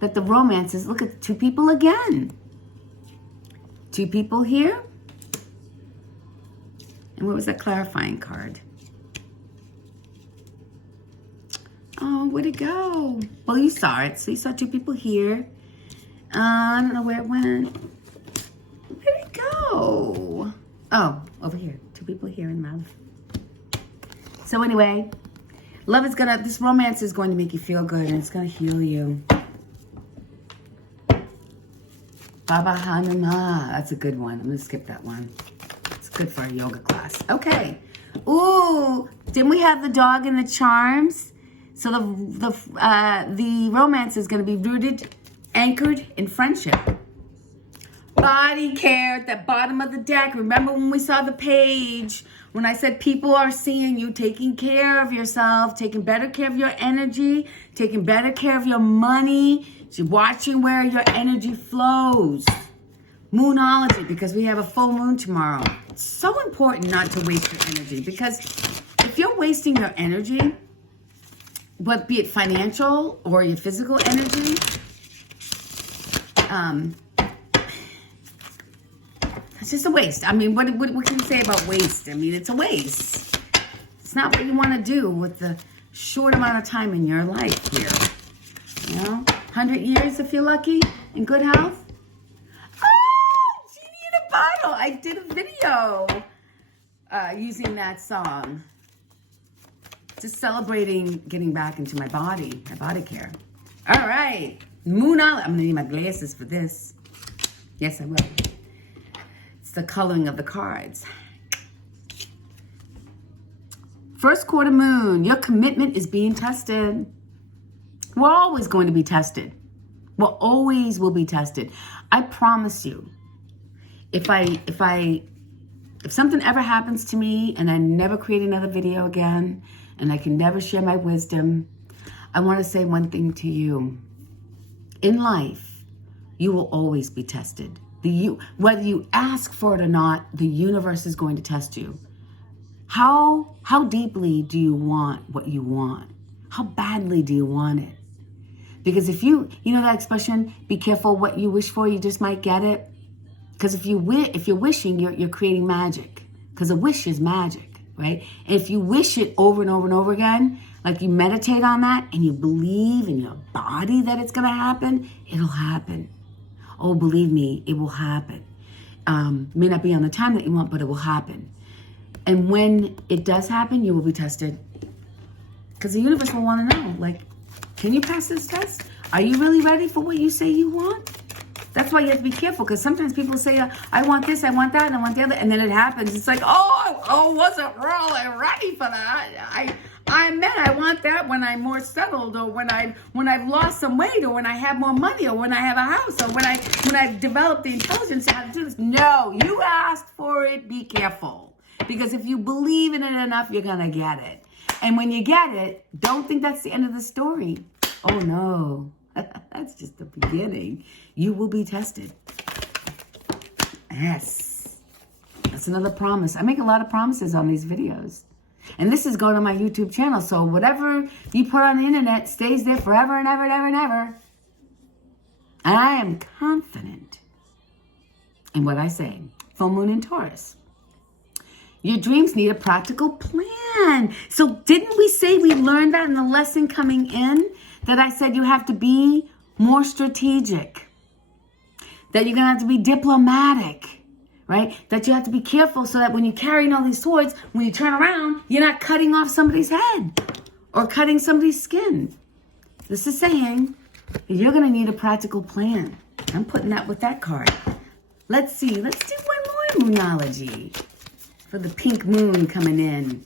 that the romance is, look at 2 people again. 2 people here. And what was that clarifying card? Oh, where'd it go? Well, you saw it. So you saw 2 people here. I don't know where it went. Where'd it go? Oh, over here. 2 people here in love. So anyway, this romance is going to make you feel good, and it's going to heal you. Baba Hanuma. That's a good one. I'm going to skip that one. It's good for a yoga class. Okay. Ooh, didn't we have the dog and the charms? So the romance is going to be rooted, anchored in friendship. Body care at the bottom of the deck. Remember when we saw the page, when I said people are seeing you taking care of yourself, taking better care of your energy, taking better care of your money, watching where your energy flows. Moonology, because we have a full moon tomorrow. It's so important not to waste your energy, because if you're wasting your energy, what, be it financial or your physical energy, it's just a waste. I mean, what can you say about waste? I mean, it's a waste. It's not what you want to do with the short amount of time in your life here. You know, 100 years if you're lucky, in good health. Oh, Genie in a Bottle. I did a video using that song. Just celebrating getting back into my body care. All right. Moonology. I'm going to need my glasses for this. Yes, I will. It's the coloring of the cards. First quarter moon. Your commitment is being tested. We're always going to be tested. We always will be tested. I promise you. If something ever happens to me and I never create another video again, and I can never share my wisdom, I want to say one thing to you. In life, you will always be tested. Whether you ask for it or not, the universe is going to test you. How deeply do you want what you want? How badly do you want it? Because if you know that expression, be careful what you wish for, you just might get it. Because if you're wishing, you're creating magic. Because a wish is magic. Right? And if you wish it over and over and over again, like you meditate on that and you believe in your body that it's going to happen, it'll happen. Oh, believe me, it will happen. May not be on the time that you want, but it will happen. And when it does happen, you will be tested. Because the universe will want to know, like, can you pass this test? Are you really ready for what you say you want? That's why you have to be careful, because sometimes people say, I want this, I want that, and I want the other, and then it happens. It's like, I wasn't really ready for that. I meant I want that when I'm more settled, or when I've lost some weight, or when I have more money, or when I have a house, or when I've developed the intelligence to how to do this. No, you asked for it, be careful. Because if you believe in it enough, you're going to get it. And when you get it, don't think that's the end of the story. Oh, no. That's just the beginning. You will be tested. Yes. That's another promise. I make a lot of promises on these videos. And this is going on my YouTube channel. So whatever you put on the internet stays there forever and ever and ever and ever. And I am confident in what I say. Full moon in Taurus. Your dreams need a practical plan. So didn't we say we learned that in the lesson coming in? That I said you have to be more strategic. That you're going to have to be diplomatic. Right? That you have to be careful so that when you're carrying all these swords, when you turn around, you're not cutting off somebody's head. or cutting somebody's skin. This is saying you're going to need a practical plan. I'm putting that with that card. Let's see. Let's do one more moonology for the pink moon coming in.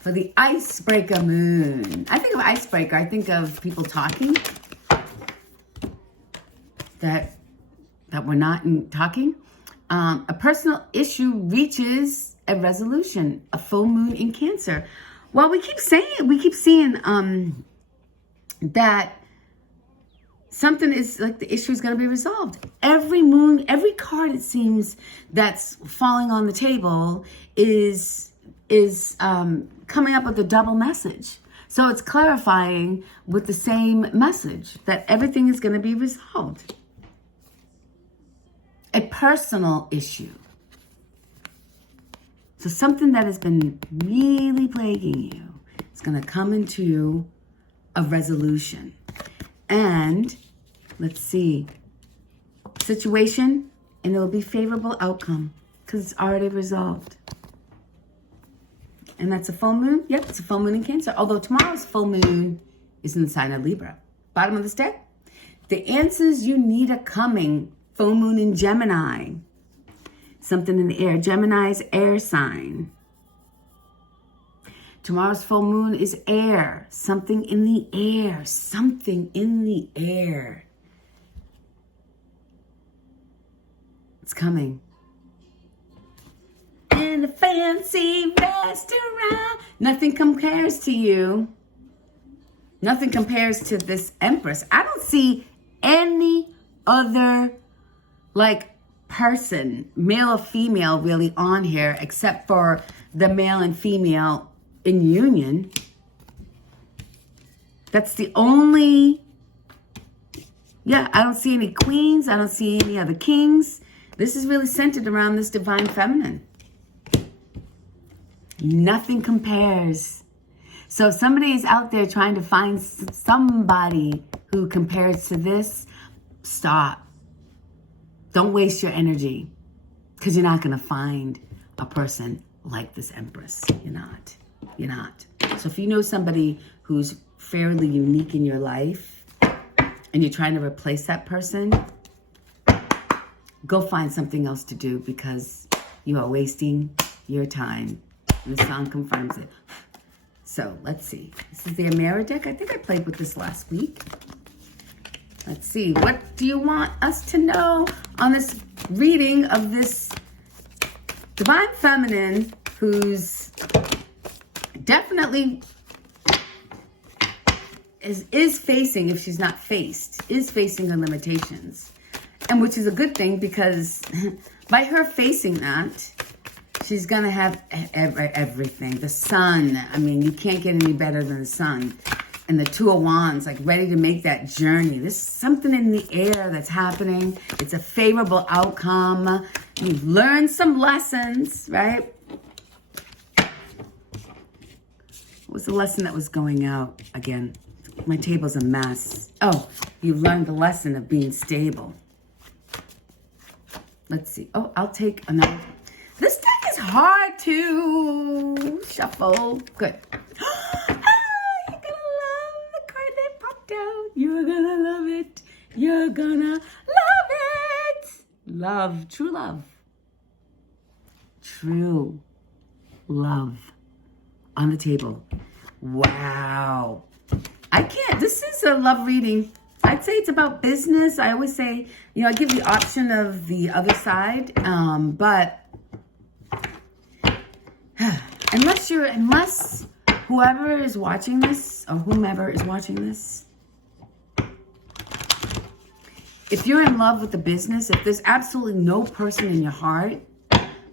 For the icebreaker moon. I think of icebreaker. I think of people talking. That we're not talking. A personal issue reaches a resolution. A full moon in Cancer. Well, we keep seeing that something is like the issue is going to be resolved. Every moon, every card it seems that's falling on the table is coming up with a double message. So it's clarifying with the same message that everything is going to be resolved. A personal issue. So something that has been really plaguing you is going to come into a resolution. And let's see, situation, and it will be favorable outcome because it's already resolved. And that's a full moon. Yep, it's a full moon in Cancer. Although tomorrow's full moon is in the sign of Libra. Bottom of the deck, the answers you need are coming. Full moon in Gemini. Something in the air. Gemini's air sign. Tomorrow's full moon is air. Something in the air. Something in the air. It's coming. In a fancy restaurant. Nothing compares to you. Nothing compares to this Empress. I don't see any other person, male or female, really on here, except for the male and female in union. That's the only, I don't see any queens. I don't see any other kings. This is really centered around this divine feminine. Nothing compares. So if somebody is out there trying to find somebody who compares to this, stop. Don't waste your energy, because you're not going to find a person like this Empress. You're not. You're not. So if you know somebody who's fairly unique in your life and you're trying to replace that person, go find something else to do, because you are wasting your time. And the song confirms it. So let's see. This is the Amara deck. I think I played with this last week. Let's see. What do you want us to know on this reading of this divine feminine who's definitely is facing, if she's not faced, is facing her limitations. And which is a good thing, because by her facing that, she's going to have everything. The sun. I mean, you can't get any better than the sun. And the Two of Wands, ready to make that journey. There's something in the air that's happening. It's a favorable outcome. You've learned some lessons, right? What was the lesson that was going out again? My table's a mess. Oh, you learned the lesson of being stable. Let's see. Oh, I'll take another. This deck is hard to shuffle. Good. You're gonna love it. You're gonna love it. Love. True love. True love on the table. Wow. I can't. This is a love reading. I'd say it's about business. I always say, I give the option of the other side. But unless whoever is watching this or whomever is watching this, if you're in love with the business, if there's absolutely no person in your heart,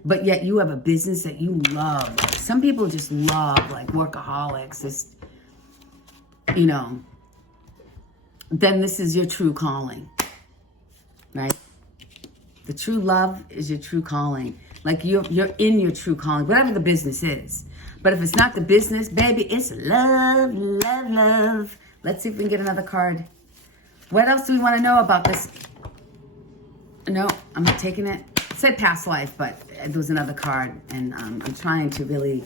but yet you have a business that you love. Some people just love, workaholics, just, then this is your true calling, right? The true love is your true calling. You're in your true calling, whatever the business is. But if it's not the business, baby, it's love, love, love. Let's see if we can get another card. What else do we want to know about this? No, I'm not taking it. It said past life, but there was another card. And I'm trying to really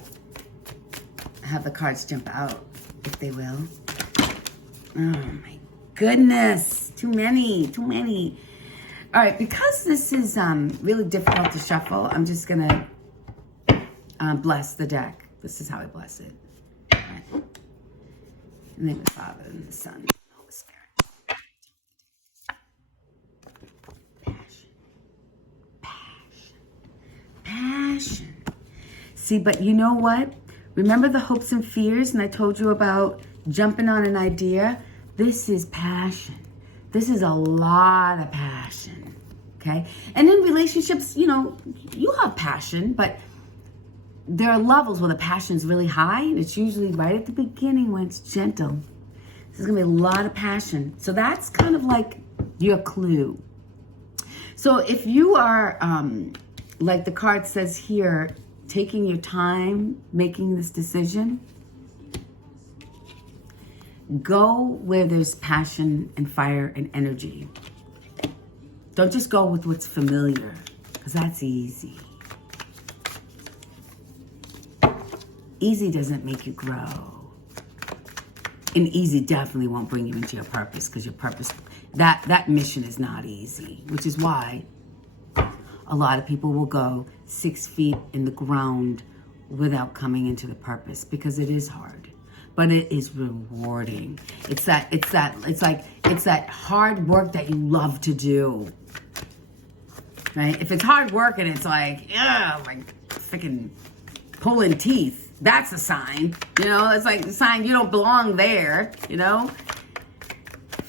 have the cards jump out. if they will. Oh my goodness, too many. All right, because this is really difficult to shuffle, I'm just gonna bless the deck. This is how I bless it. All right. In the name of the Father, and the Son, and the Holy Spirit. Passion. See, but you know what? Remember the hopes and fears, and I told you about jumping on an idea? This is passion. This is a lot of passion, okay? And in relationships, you know, you have passion, but there are levels where the passion is really high, and it's usually right at the beginning when it's gentle. There's gonna be a lot of passion. So that's kind of like your clue. So if you are, like the card says here, taking your time making this decision, go where there's passion and fire and energy. Don't just go with what's familiar, because that's easy. Easy doesn't make you grow. And easy definitely won't bring you into your purpose, because your purpose, that mission is not easy, which is why a lot of people will go 6 feet in the ground without coming into the purpose, because it is hard, but it is rewarding. It's that hard work that you love to do, right? If it's hard work and it's like freaking pulling teeth, that's a sign, you know? It's like a sign you don't belong there, you know?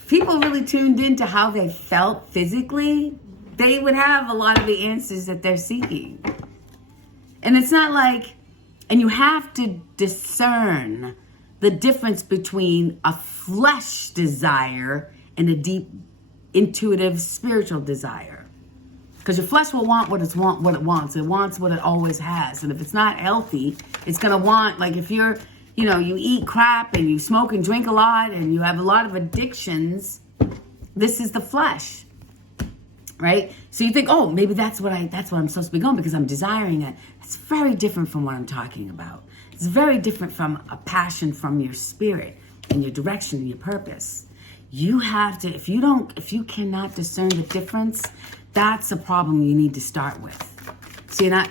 People really tuned into how they felt physically, they would have a lot of the answers that they're seeking. And it's not like, and you have to discern the difference between a flesh desire and a deep, intuitive, spiritual desire. Because your flesh will want what it wants. It wants what it always has. And if it's not healthy, it's going to want, like if you're, you know, you eat crap and you smoke and drink a lot and you have a lot of addictions, this is the flesh. Right? So you think, oh, maybe that's what I'm supposed to be going, because I'm desiring it. It's very different from what I'm talking about. It's very different from a passion from your spirit and your direction and your purpose. You have to, if you cannot discern the difference, that's a problem you need to start with. So you're not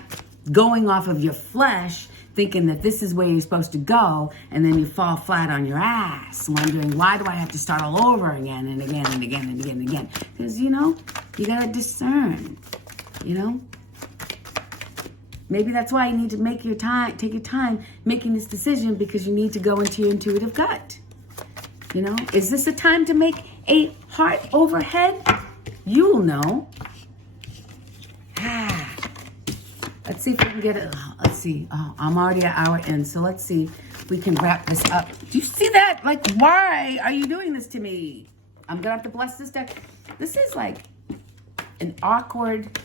going off of your flesh thinking that this is where you're supposed to go, and then you fall flat on your ass wondering, why do I have to start all over again and again and again and again and again? Because, you know, you got to discern, you know? Maybe that's why you need to take your time making this decision, because you need to go into your intuitive gut. You know, is this a time to make a heart overhead? You'll know. Let's see if we can get it. Let's see. Oh, I'm already an hour in, so let's see if we can wrap this up. Do you see that? Like, why are you doing this to me? I'm gonna have to bless this deck. This is like an awkward.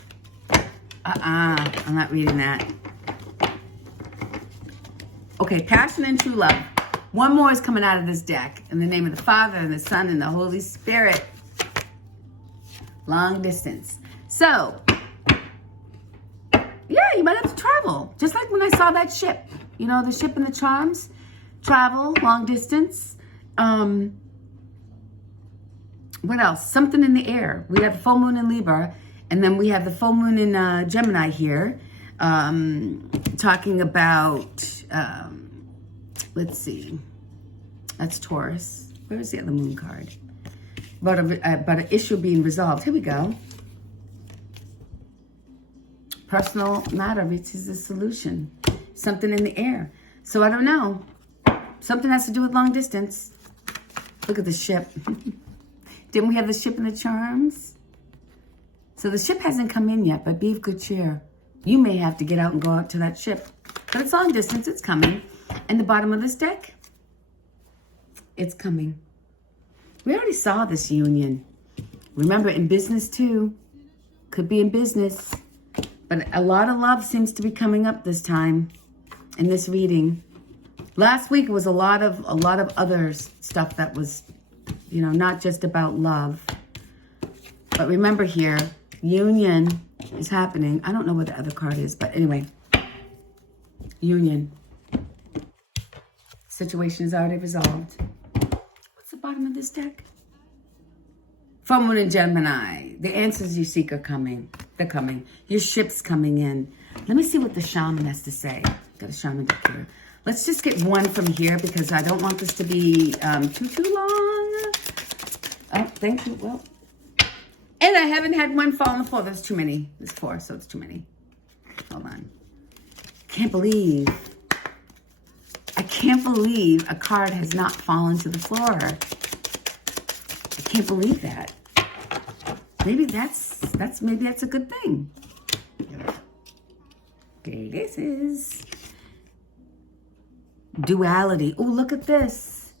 I'm not reading that. Okay, passion and true love. One more is coming out of this deck. In the name of the Father and the Son and the Holy Spirit. Long distance. So, yeah, you might have to travel. Just like when I saw that ship. You know, the ship and the charms. Travel, long distance. What else? Something in the air. We have the full moon in Libra. And then we have the full moon in Gemini here. Talking about, let's see. That's Taurus. Where is the other moon card? About an issue being resolved. Here we go. Personal matter reaches a solution. Something in the air. So I don't know. Something has to do with long distance. Look at the ship. Didn't we have the ship and the charms? So the ship hasn't come in yet, but be of good cheer. You may have to get out and go out to that ship. But it's long distance, it's coming. And the bottom of this deck, it's coming. We already saw this union. Remember, in business too. Could be in business. But a lot of love seems to be coming up this time in this reading. Last week was a lot of other stuff that was, you know, not just about love. But remember here, union is happening. I don't know what the other card is, but anyway. Union. Situation is already resolved. What's the bottom of this deck? From Moon and Gemini. The answers you seek are coming. They're coming. Your ship's coming in. Let me see what the shaman has to say. Got a shaman deck here. Let's just get one from here because I don't want this to be too long. Oh, thank you. Well, and I haven't had one fall on the floor. There's too many. There's 4, so it's too many. Hold on. I can't believe a card has not fallen to the floor. I can't believe that. Maybe that's a good thing. Okay, this is duality. Oh, look at this.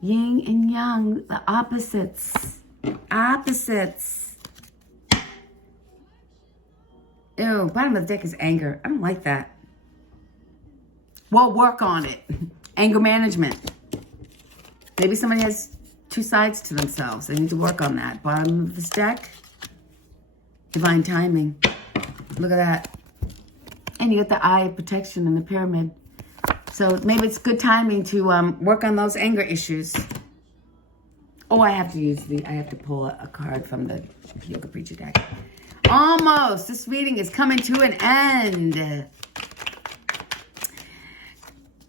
Yin and yang, the opposites. Opposites. Ew, bottom of the deck is anger. I don't like that. Well, work on it. Anger management. Maybe somebody has 2 sides to themselves. They need to work on that. Bottom of this deck, divine timing. Look at that. And you get the eye of protection in the pyramid. So maybe it's good timing to work on those anger issues. Oh, I have to pull a card from the Yoga Preacher deck. Almost. This reading is coming to an end.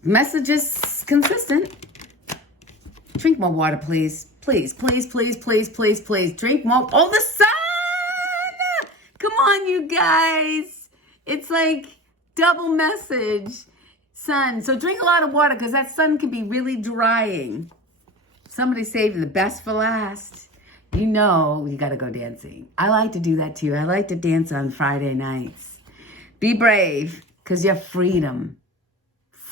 Message is consistent. Drink more water, please. Please, please, please, please, please, please. Drink more. Oh, the sun! Come on, you guys. It's like double message. Sun. So drink a lot of water because that sun can be really drying. Somebody's saving the best for last. You know you got to go dancing. I like to do that too. I like to dance on Friday nights. Be brave because your freedom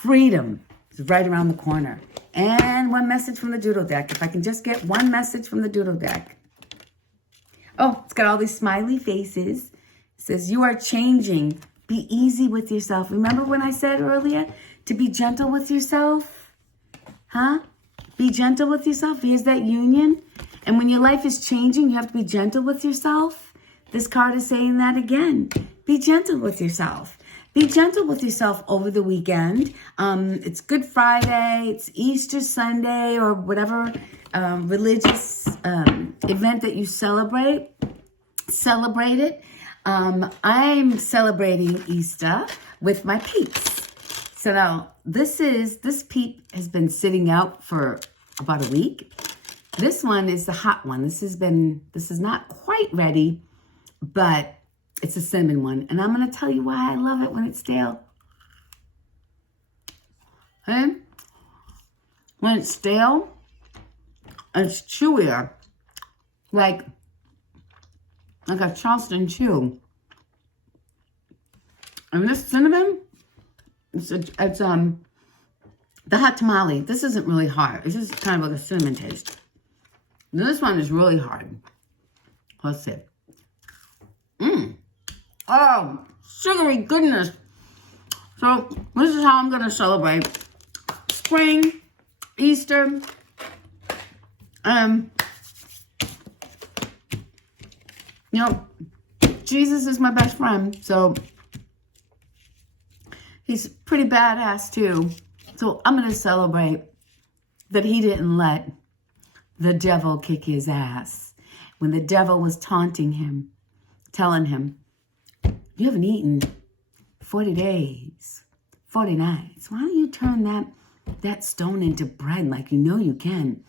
is right around the corner. And one message from the doodle deck. If I can just get one message from the doodle deck. Oh, it's got all these smiley faces. It says, you are changing. Be easy with yourself. Remember when I said earlier to be gentle with yourself? Huh? Be gentle with yourself. Here's that union. And when your life is changing, you have to be gentle with yourself. This card is saying that again. Be gentle with yourself. Be gentle with yourself over the weekend. It's Good Friday, it's Easter Sunday, or whatever religious event that you celebrate. Celebrate it. I'm celebrating Easter with my peeps. So now this peep has been sitting out for about a week. This one is the hot one. This is not quite ready, but it's a cinnamon one. And I'm going to tell you why I love it when it's stale. Okay? When it's stale, it's chewier. Like a Charleston chew. And this cinnamon, it's the hot tamale. This isn't really hard. It's just kind of like a cinnamon taste. This one is really hard. Let's see. Oh, sugary goodness. So this is how I'm going to celebrate spring, Easter. You know, Jesus is my best friend, so he's pretty badass too. So I'm going to celebrate that he didn't let the devil kick his ass. When the devil was taunting him, telling him, you haven't eaten 40 days, 40 nights. Why don't you turn that stone into bread like you know you can?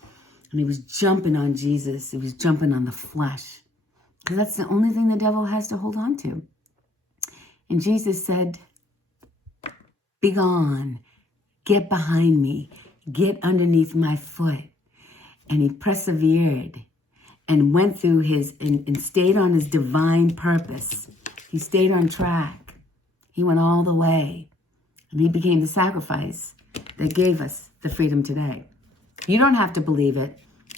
And he was jumping on Jesus. He was jumping on the flesh. Because that's the only thing the devil has to hold on to. And Jesus said, be gone. Get behind me. Get underneath my foot. And he persevered and went through and stayed on his divine purpose. He stayed on track. He went all the way. And he became the sacrifice that gave us the freedom today. You don't have to believe it.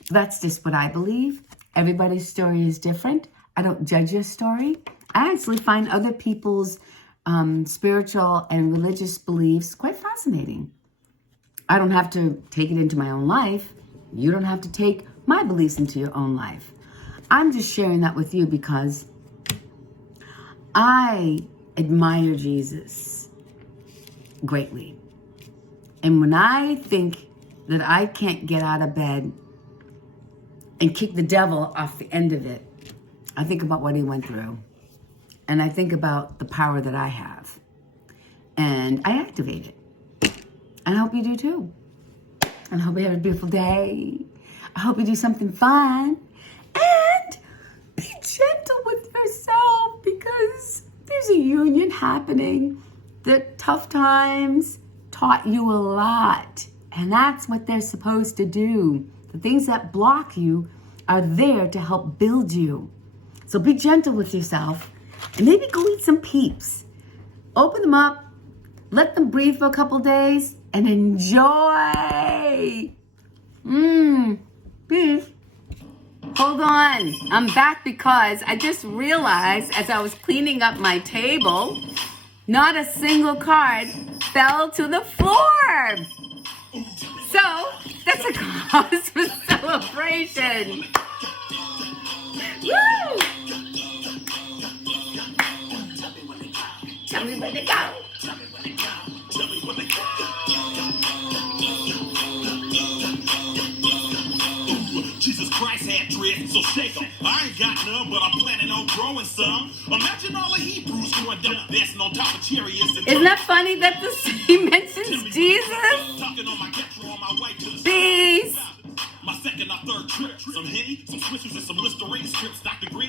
That's just what I believe. Everybody's story is different. I don't judge your story. I actually find other people's spiritual and religious beliefs quite fascinating. I don't have to take it into my own life. You don't have to take my beliefs into your own life. I'm just sharing that with you because I admire Jesus greatly. And when I think that I can't get out of bed and kick the devil off the end of it, I think about what he went through. And I think about the power that I have. And I activate it. And I hope you do too. And I hope you have a beautiful day. I hope you do something fun. And be gentle with yourself, because there's a union happening. The tough times taught you a lot. And that's what they're supposed to do. The things that block you are there to help build you. So be gentle with yourself. And maybe go eat some Peeps. Open them up. Let them breathe for a couple days. And enjoy. Peace. Hold on. I'm back because I just realized as I was cleaning up my table, not a single card fell to the floor. So that's a cause for celebration. Woo! Tell me where to go. Jesus Christ had dreads, so shake 'em. I ain't got none, but I'm planning on growing some. Imagine all the Hebrews going down, dancing on top of chariots. Isn't that funny that he mentions Jesus? Peace. My second or third trip, some Henny, some Swishers, and some Listerine strips. Dr. Green.